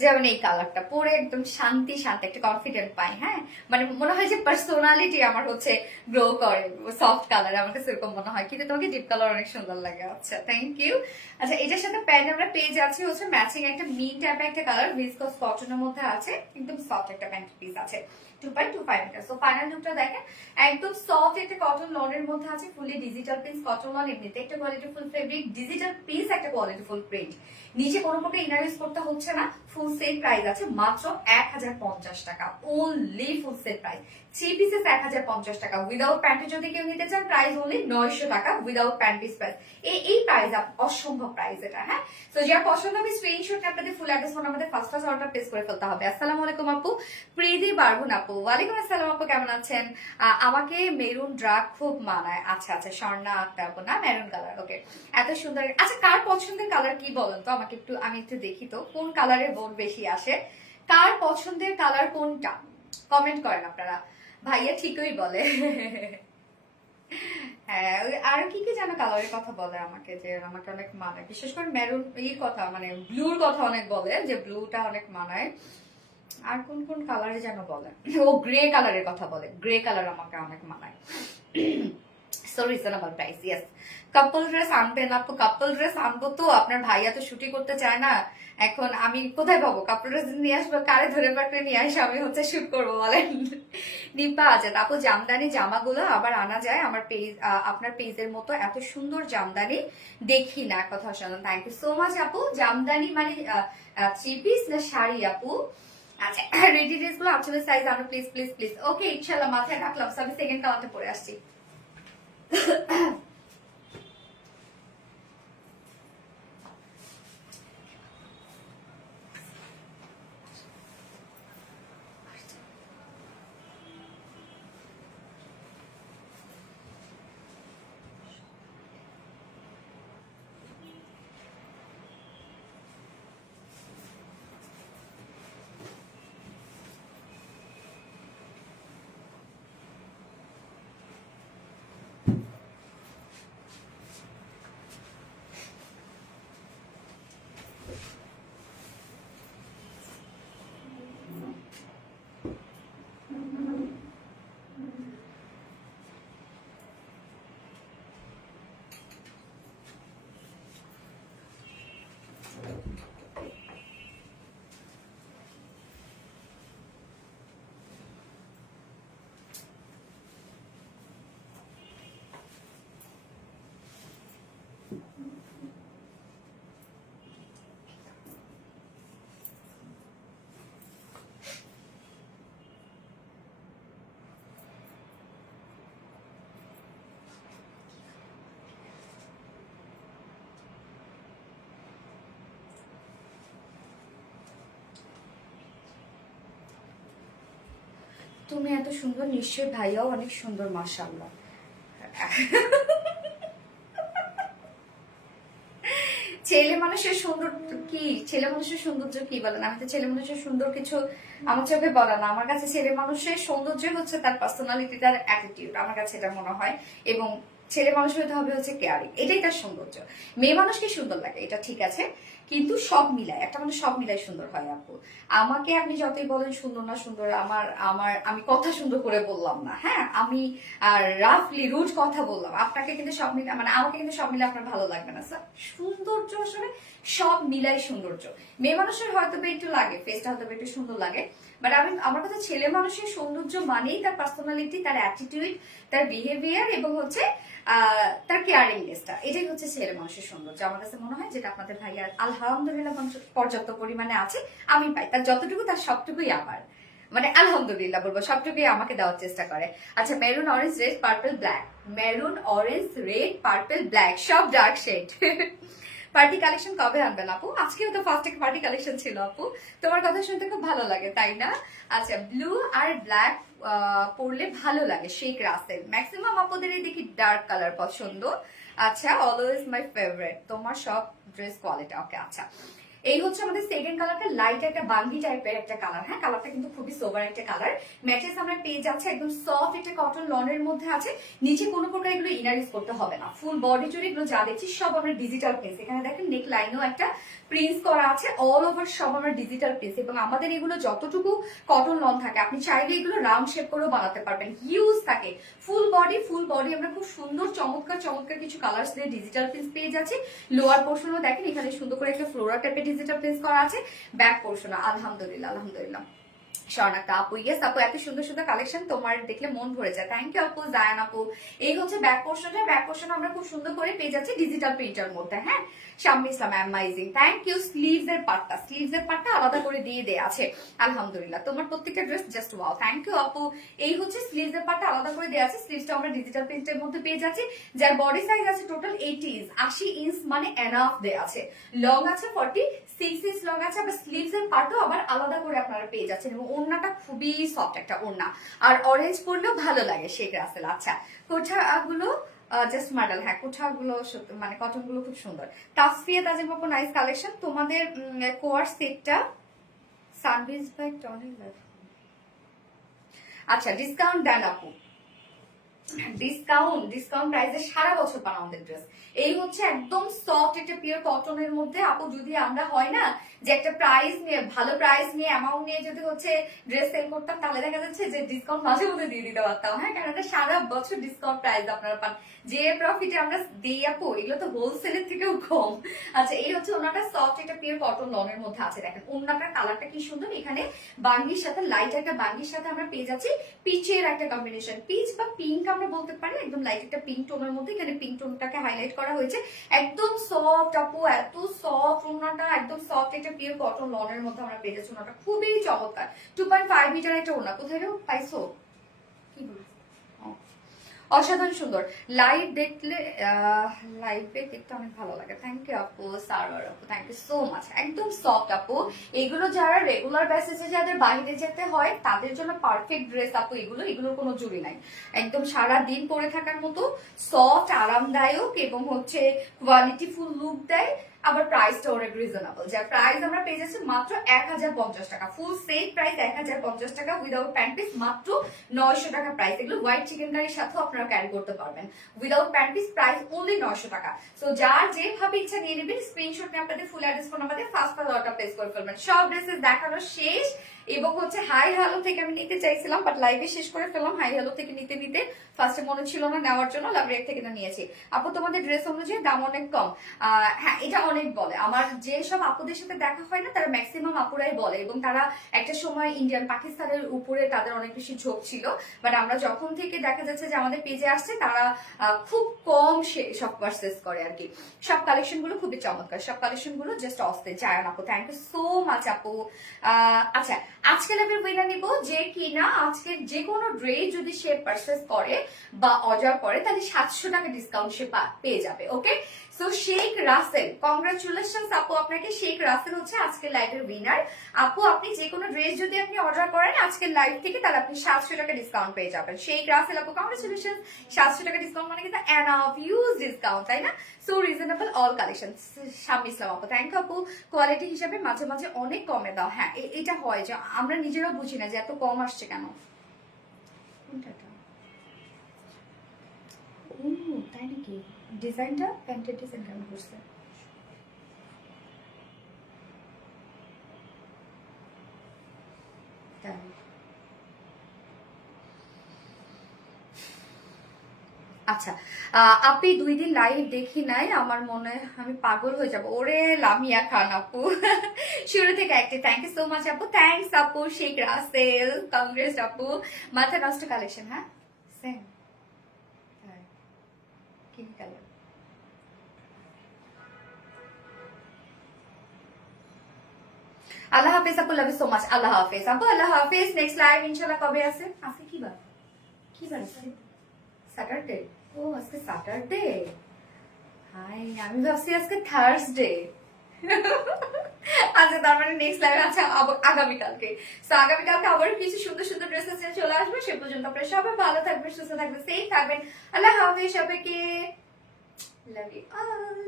যেমন এই কালারটা পরে একদম শান্তি শান্তি একটা কনফিডেন্ট পাই। হ্যাঁ মানে মনে হয় যে পার্সোনালিটি আমার হচ্ছে গ্রো করে সফট কালার, আমার কাছে এরকম মনে হয়। কিন্তু তোমাকে ডিপ কালার অনেক সুন্দর লাগে। আচ্ছা থ্যাংক ইউ। আচ্ছা এটার সাথে প্যান্ট আমরা পেয়ে যাচ্ছি হচ্ছে ম্যাচিং একটা মিন টাইপের একটা কালার, ভিসকস কটনের মধ্যে আছে, একদম সফট একটা প্যান্ট পিস আছে, 2.25 মিটার। সো ফাইনাল লুকটা দেখেন, একদম সফট একটা কটন লনের মধ্যে আছে, fully digital print cotton lawn, এমনিতে একটা কোয়ালিটিফুল ফেব্রিক, ডিজিটাল পিস একটা কোয়ালিটিফুল প্রিন্ট, নিচে কোনো প্রকার ইনার ইউজ করতে হচ্ছে না। ফুল সেট প্রাইস আছে মাত্র 1050 টাকা, ওনলি ফুল সেট প্রাইস। 3 পিসেস 1050 টাকা, উইদাউট প্যান্টে যদি কেউ নিতে চান প্রাইস ওনলি 900 টাকা, উইদাউট প্যান্ট পিস প্রাইস। এই প্রাইস অসম্ভব প্রাইস এটা। হ্যাঁ তো যার পছন্দ হবে স্ক্রিনশট আপনাদের ফুল অ্যাড্রেস ফোন আমাদের ফার্স্ট অর্ডার প্লেস করে ফেলতে হবে। আসসালামু আলাইকুম আপু, প্রীতি বারগুন আপু। ওয়ালাইকুম আসসালাম আপু, কেমন আছেন? আমাকে মেরুন ড্রাগ খুব মানায়। আচ্ছা আচ্ছা স্বর্ণা আক্তার আপু না, মেরুন কালার, ওকে এত সুন্দর। আচ্ছা কার পছন্দের কালার কি বলেন তো আমাকে একটু, আমি একটু দেখি তো কোন কালারের বোন বেশি আসে, কার পছন্দের কালার কোনটা, কমেন্ট করেন আপনারা। ভাইয়া ঠিকই বলে। হ্যাঁ আর কি কি যেন কালারের কথা বলে আমাকে, যে আমাকে অনেক মানায়, বিশেষ করে মেরুন এর কথা, মানে ব্লুর কথা অনেক বলে যে ব্লুটা অনেক মানায়। আর কোন কোন কালারে যেন বলে, ও গ্রে কালারের কথা বলে, গ্রে কালার আমাকে অনেক মানায়। So reasonable price. Yes, couple dress আনবেন আপু, কাপল ড্রেস আনবো তো, আপনার ভাইয়া তো শুটিং করতে চায় না, এখন আমি কোথায় পাবো কাপল ড্রেস নিয়ে আসবো, কারে ধরে পাকড়ে নিয়ে আসে আমি হচ্ছে শুট করবো বলেন। নিপা আজাদ আপু, জামদানি জামাগুলো আবার আনা যায় আমার পেজ, আপনার পেজের মতো এত সুন্দর জামদানি দেখি না, কথা শোনা। থ্যাংক ইউ সো মাচ আপু। জামদানি মানে থ্রি পিস না শাড়ি আপু? আচ্ছা, রেডি ড্রেস গুলো আপনাদের সাইজ আনো প্লিজ প্লিজ প্লিজ। ওকে, ইনশাল্লাহ, মাথায় রাখলাম। আমি সেকেন্ড কালারটা পরে আসছি। তুমি এত সুন্দর, নিশ্চয়ই ভাইয়াও অনেক সুন্দর, মাশাআল্লাহ। ছেলে মানুষের সুন্দর কি, ছেলে মানুষের সৌন্দর্য কি বলেন? আমি তো ছেলে মানুষের সুন্দর কিছু আমার চোখে বলে না। আমার কাছে ছেলে মানুষের সৌন্দর্য হচ্ছে তার পার্সোনালিটি, তার অ্যাটিটিউড, আমার কাছে এটা মনে হয়। এবং ছেলে মানুষ হতে হবে হচ্ছে কেয়ারিং, এটাই তার সৌন্দর্য। মেয়ে মানুষকে সুন্দর লাগে, এটা ঠিক আছে, কিন্তু সব মিলায়, একটা মানুষ সব মিলাই সুন্দর হয় আপু। আমাকে আপনি যতই বলেন সুন্দর না সুন্দর, আমার আমার আমি কথা সুন্দর করে বললাম না, হ্যাঁ, আমি রাফলি রুট কথা বললাম, আপনাকে কিন্তু সব মিলে, মানে আমাকে কিন্তু সব মিলে আপনার ভালো লাগবে না স্যার। সৌন্দর্য আসলে সব মিলাই সৌন্দর্য। মেয়ে মানুষের হয়তো একটু লাগে, ফেসটা হয়তো একটু সুন্দর লাগে, বাট আমি, আমার কাছে ছেলে মানুষের সৌন্দর্য মানেই তার পার্সোনালিটি, তার অ্যাটিটিউড, তার বিহেভিয়ার এবং হচ্ছে তার কেয়ারিংনেসটা, এটাই হচ্ছে ছেলে মানুষের সৌন্দর্য আমার কাছে মনে হয়, যেটা আপনাদের ভাইয়ার আলহামদুলিল্লাহ পর্যাপ্ত পরিমাণে আছে, আমি পাই তার যতটুকু, তার সবটুকুই আমার, মানে আলহামদুলিল্লাহ বলবো, সবটুকুই আমাকে দেওয়ার চেষ্টা করে। আচ্ছা, maroon orange red purple black, maroon orange red purple black, সব ডার্ক শেড। পার্টি কালেকশন কবে আনবেন আপু? আজকেও তো ফার্স্ট পার্টি কালেকশন ছিল আপু, তোমার কথা শুনতে খুব ভালো লাগে তাই না? আচ্ছা, ব্লু আর ব্ল্যাক পরলে ভালো লাগে, শেখ রাসেল। ম্যাক্সিমাম আপুদেরই দেখি ডার্ক কালার পছন্দ। আচ্ছা, অলওয়েজ মাই ফেভারিট, তোমার সব ড্রেস কোয়ালিটি। ওকে, আচ্ছা, এই হচ্ছে আমাদের সেকেন্ড কালারটা, লাইট একটা বাঙ্গি টাইপের একটা কালার, হ্যাঁ, কালারটা কিন্তু খুবই সোবার একটা কালার। ম্যাচেস আমরা পেয়ে যাচ্ছে একদম সফট একটা কটন লনের মধ্যে আছে, নিচে কোনো প্রকার এগুলো ইনার ইউজ করতে হবে না, ফুল বডি জুড়ে এগুলো যা দেখছি সব আমরা ডিজিটাল প্রিন্টস। এখানে দেখেন নেক লাইনও একটা প্রিন্টস করা আছে, অল ওভার সব আমরা ডিজিটাল প্রিন্টস। এবং আমাদের এগুলো যতটুকু কটন লন থাকে, আপনি চাইলে এগুলো রাউন্ড শেপ করেও বানাতে পারবেন, হিউজ থাকে। ফুল বডি আমরা খুব সুন্দর চমৎকার চমৎকার কিছু কালার্স দিয়ে ডিজিটাল প্রিন্টস পেয়ে যাচ্ছি। লোয়ার পোর্শনও দেখেন এখানে সুন্দর করে একটা ফ্লোরাল টাইপের ডিজিটাল প্রিন্টস করা আছে। ব্যাক পোর্শন আলহামদুলিল্লাহ আলহামদুলিল্লাহ। স্বর্ণাক্তা আপু, ইয়েস আপু, এত সুন্দর সুন্দর কালেকশন, তোমার দেখলে মন ভরে যায়। থ্যাংক ইউ আপু। জায়ান আপু, এই হচ্ছে ব্যাক পোর্শনটা, ব্যাক পোর্শন আমরা খুব সুন্দর করে পেয়ে যাচ্ছি ডিজিটাল প্রিন্টার মধ্যে, হ্যাঁ। শাম্মী ইসলাম, অ্যামাইজিং, থ্যাংক ইউ। স্লিভস এর পার্টটা আলাদা করে দিয়ে দেয়া আছে, আলহামদুলিল্লাহ। তোমার প্রত্যেকটা dress just wow, thank you আপু। এই হচ্ছে স্লিভস এর পার্টটা আলাদা করে দেয়া আছে, স্লিভসটা আমরা ডিজিটাল প্রিন্টের মধ্যে পেয়ে যাচ্ছি, যার বডি সাইজ আছে টোটাল 80 ইঞ্চ, মানে এনাফ দেয়া আছে। লং আছে 46 ইঞ্চ লং আছে, আবার স্লিভস এর পার্টও আবার আলাদা করে আপনারা পেয়ে যাচ্ছেন, এবং ওড়নাটা খুবই সফট একটা ওড়না, আর অরেঞ্জ পরলেও ভালো লাগে, শেখ রাসেল। আচ্ছা, কোঠাগুলো জাস্ট মডেল, হ্যাঁ, কোঠাগুলো মানে কটন গুলো খুব সুন্দর। তাসফিয়া তাজিম আপু, নাইস কালেকশন। তোমাদের কোয়ার সেটটা সানবিজ বাই টনি। আচ্ছা, ডিসকাউন্ট দেন আপু, ডিসকাউন্ট প্রাইসে সারা বছর পান আমাদের ড্রেস। এই হচ্ছে একদম সফট একটা পিওর কটনের মধ্যে আপু, যদি আমরা হয় না যে একটা প্রাইস নিয়ে, ভালো প্রাইস নিয়ে, অ্যামাউন্ট নিয়ে যদি হচ্ছে ড্রেস সেল করতাম, তাহলে দেখা যাচ্ছে যে ডিসকাউন্ট মাঝে মধ্যে দিয়ে দিতে পারতাম। হ্যাঁ, কারণ এটা সারা বছর ডিসকাউন্ট প্রাইস আপনারা পান। যে প্রফিটে আমরা দিই আপু, এগুলো তো হোলসেলের থেকেও কম। আচ্ছা, এই হচ্ছে ওনাটা সফট একটা পিওর কটন লনের মধ্যে আছে। দেখেন ওনাটার কালারটা কি সুন্দর। এখানে বাঙ্গির সাথে, লাইট একটা বাঙ্গির সাথে আমরা পেয়ে যাচ্ছি পিচের একটা কম্বিনেশন, পিচ বা পিঙ্ক আমরা বলতে পারি, একদম লাইট একটা পিঙ্ক টোনের মধ্যে এখানে পিঙ্ক টোনটাকে হাইলাইট করা হয়েছে। একদম সফট আপু, এত সফট ওনাটা, একদম সফট একটা পিওর কটন লনের মধ্যে আমরা পেয়ে যাচ্ছি। ওনাটা খুবই চমৎকার। 2.5 মিটার একটা ওনা। কোথায় রে পাইছো? কি বলছো? অসাধারণ সুন্দর। লাইভ দেখলে, লাইভে দেখতে অনেক ভালো লাগে। থ্যাংক ইউ আপু, সার্ভার আপু, থ্যাংক ইউ সো মাচ। একদম সফট আপু, এগুলো যারা রেগুলার বেসিসে যাদের বাইরে যেতে হয় তাদের জন্য পারফেক্ট ড্রেস আপু। এগুলোর কোনো জুড়ি নাই। একদম সারা দিন পরে থাকার মতো সফট, আরামদায়ক এবং হচ্ছে কোয়ালিটি ফুল লুক দেয়। আবার প্রাইসটা অনেক রিজনেবল। যার প্রাইস আমরা পেয়ে যাচ্ছি মাত্র 1050 টাকা। ফুল সেট প্রাইস 1050 টাকা, উইদাউট প্যান্ট পিস মাত্র 900 টাকা প্রাইস। এগুলো হোয়াইট চিকেন কারির সাথেও আপনারা ক্যারি করতে পারবেন। Without pant piece price only 900 টাকা। সো যার যেভাবে ইচ্ছা নিয়ে নেবেন, স্ক্রিনশট নিয়ে আপনাদের ফুল অ্যাড্রেস ফোন নাম্বার দিয়ে ফার্স্ট অর্ডার প্লেস করে ফেলবেন। সব ড্রেসেস দেখানো শেষ। এবং হচ্ছে হাই হ্যালো থেকে আমি নিতে চাইছিলাম, বাট লাইভে শেষ করে ফেললাম। হাই হ্যালো থেকে নিতে নিতে ফার্স্টে মনে ছিল না নেওয়ার জন্য, লাভ রেক থেকে নিয়েছি। আপু তোমাদের ড্রেস অনুযায়ী দাম অনেক কম। হ্যাঁ, এটা অনেক বলে। আমার যে সব আপুদের সাথে দেখা হয় না, তারা ম্যাক্সিমাম আপুরাই বলে। এবং তারা একটা সময় ইন্ডিয়ান, পাকিস্তানের উপরে তাদের অনেক বেশি ঝোঁক ছিল। বাট আমরা যখন থেকে দেখা যাচ্ছে যে আমাদের পেজে আসছে, তারা খুব কম সব পারচেস করে আর কি। সব কালেকশন গুলো খুবই চমৎকার, সব কালেকশন গুলো জাস্ট অস্থির। জায়ান আপু, থ্যাংক ইউ সো মাচ আপু। আচ্ছা, আজকে লাইভের উইনার নিব যে কিনা আজকে যে কোনো ড্রেস যদি সে পারচেস করে বা অর্ডার করে, তাহলে 700 টাকা ডিসকাউন্ট সে পেয়ে যাবে। ওকে, সো শেখ রাসেল, কংগ্রাচুলেশনস আপু আপনাকে। শেখ রাসেল হচ্ছে আজকের লাইভের উইনার। আপু আপনি যে কোনো ড্রেস যদি আপনি অর্ডার করেন আজকের লাইভ থেকে, তাহলে আপনি 700 টাকা ডিসকাউন্ট পেয়ে যাবেন। শেখ রাসেল আপু, কংগ্রাচুলেশন। 700 টাকা ডিসকাউন্ট মানে কিন্তু এনাফ হিউজ ডিসকাউন্ট, তাই না? So reasonable all collection. Shammi Islam আপু, থ্যাংক ইউ আপু। কোয়ালিটি হিসাবে মাঝে মাঝে অনেক কমে দাও। হ্যাঁ, এটা হয় যে আমরা নিজেরাও বুঝি না যে এত কম আসছে কেন। কোনটা? ও তাই নাকি? ডিজাইনটা, প্যান্টের ডিজাইন কেমন করছে? তাই আচ্ছা, আপনি 2 দিন লাইভ দেখি নাই, আমার মনে আমি পাগল হয়ে যাব। ওরে লামিয়া খান আপু, শুরু থেকে active. Thank you so much আপু, থ্যাংকস আপু। শেখ রাসেল, কংগ্রেস আপু। মাথা নষ্ট কালেকশন, হ্যাঁ সেম। কি কালার? আল্লাহ হাফেজ আপু, লাভ ইউ সো মাচ। আল্লাহ হাফেজ আপু, আল্লাহ হাফেজ। নেক্সট লাইভ ইনশাআল্লাহ কবে আছে? আজকে কি বার? কি বার আছে? স্যাটারডে। ও আজকে স্যাটারডে। হাই, আমি ভাবছি আজকে থার্সডে। আচ্ছা, তার মানে নেক্সট লাইভ আছে আগামীকালকে। সো আগামীকালকে আবার কিছু সুন্দর সুন্দর ড্রেসেস নিয়ে চলে আসবে। সে পর্যন্ত আপনারা সবাই ভালো থাকবেন, সুস্থ থাকবেন, সেফ থাকবেন। আল্লাহ হাফেজ সবাইকে, লাভ ইউ অল।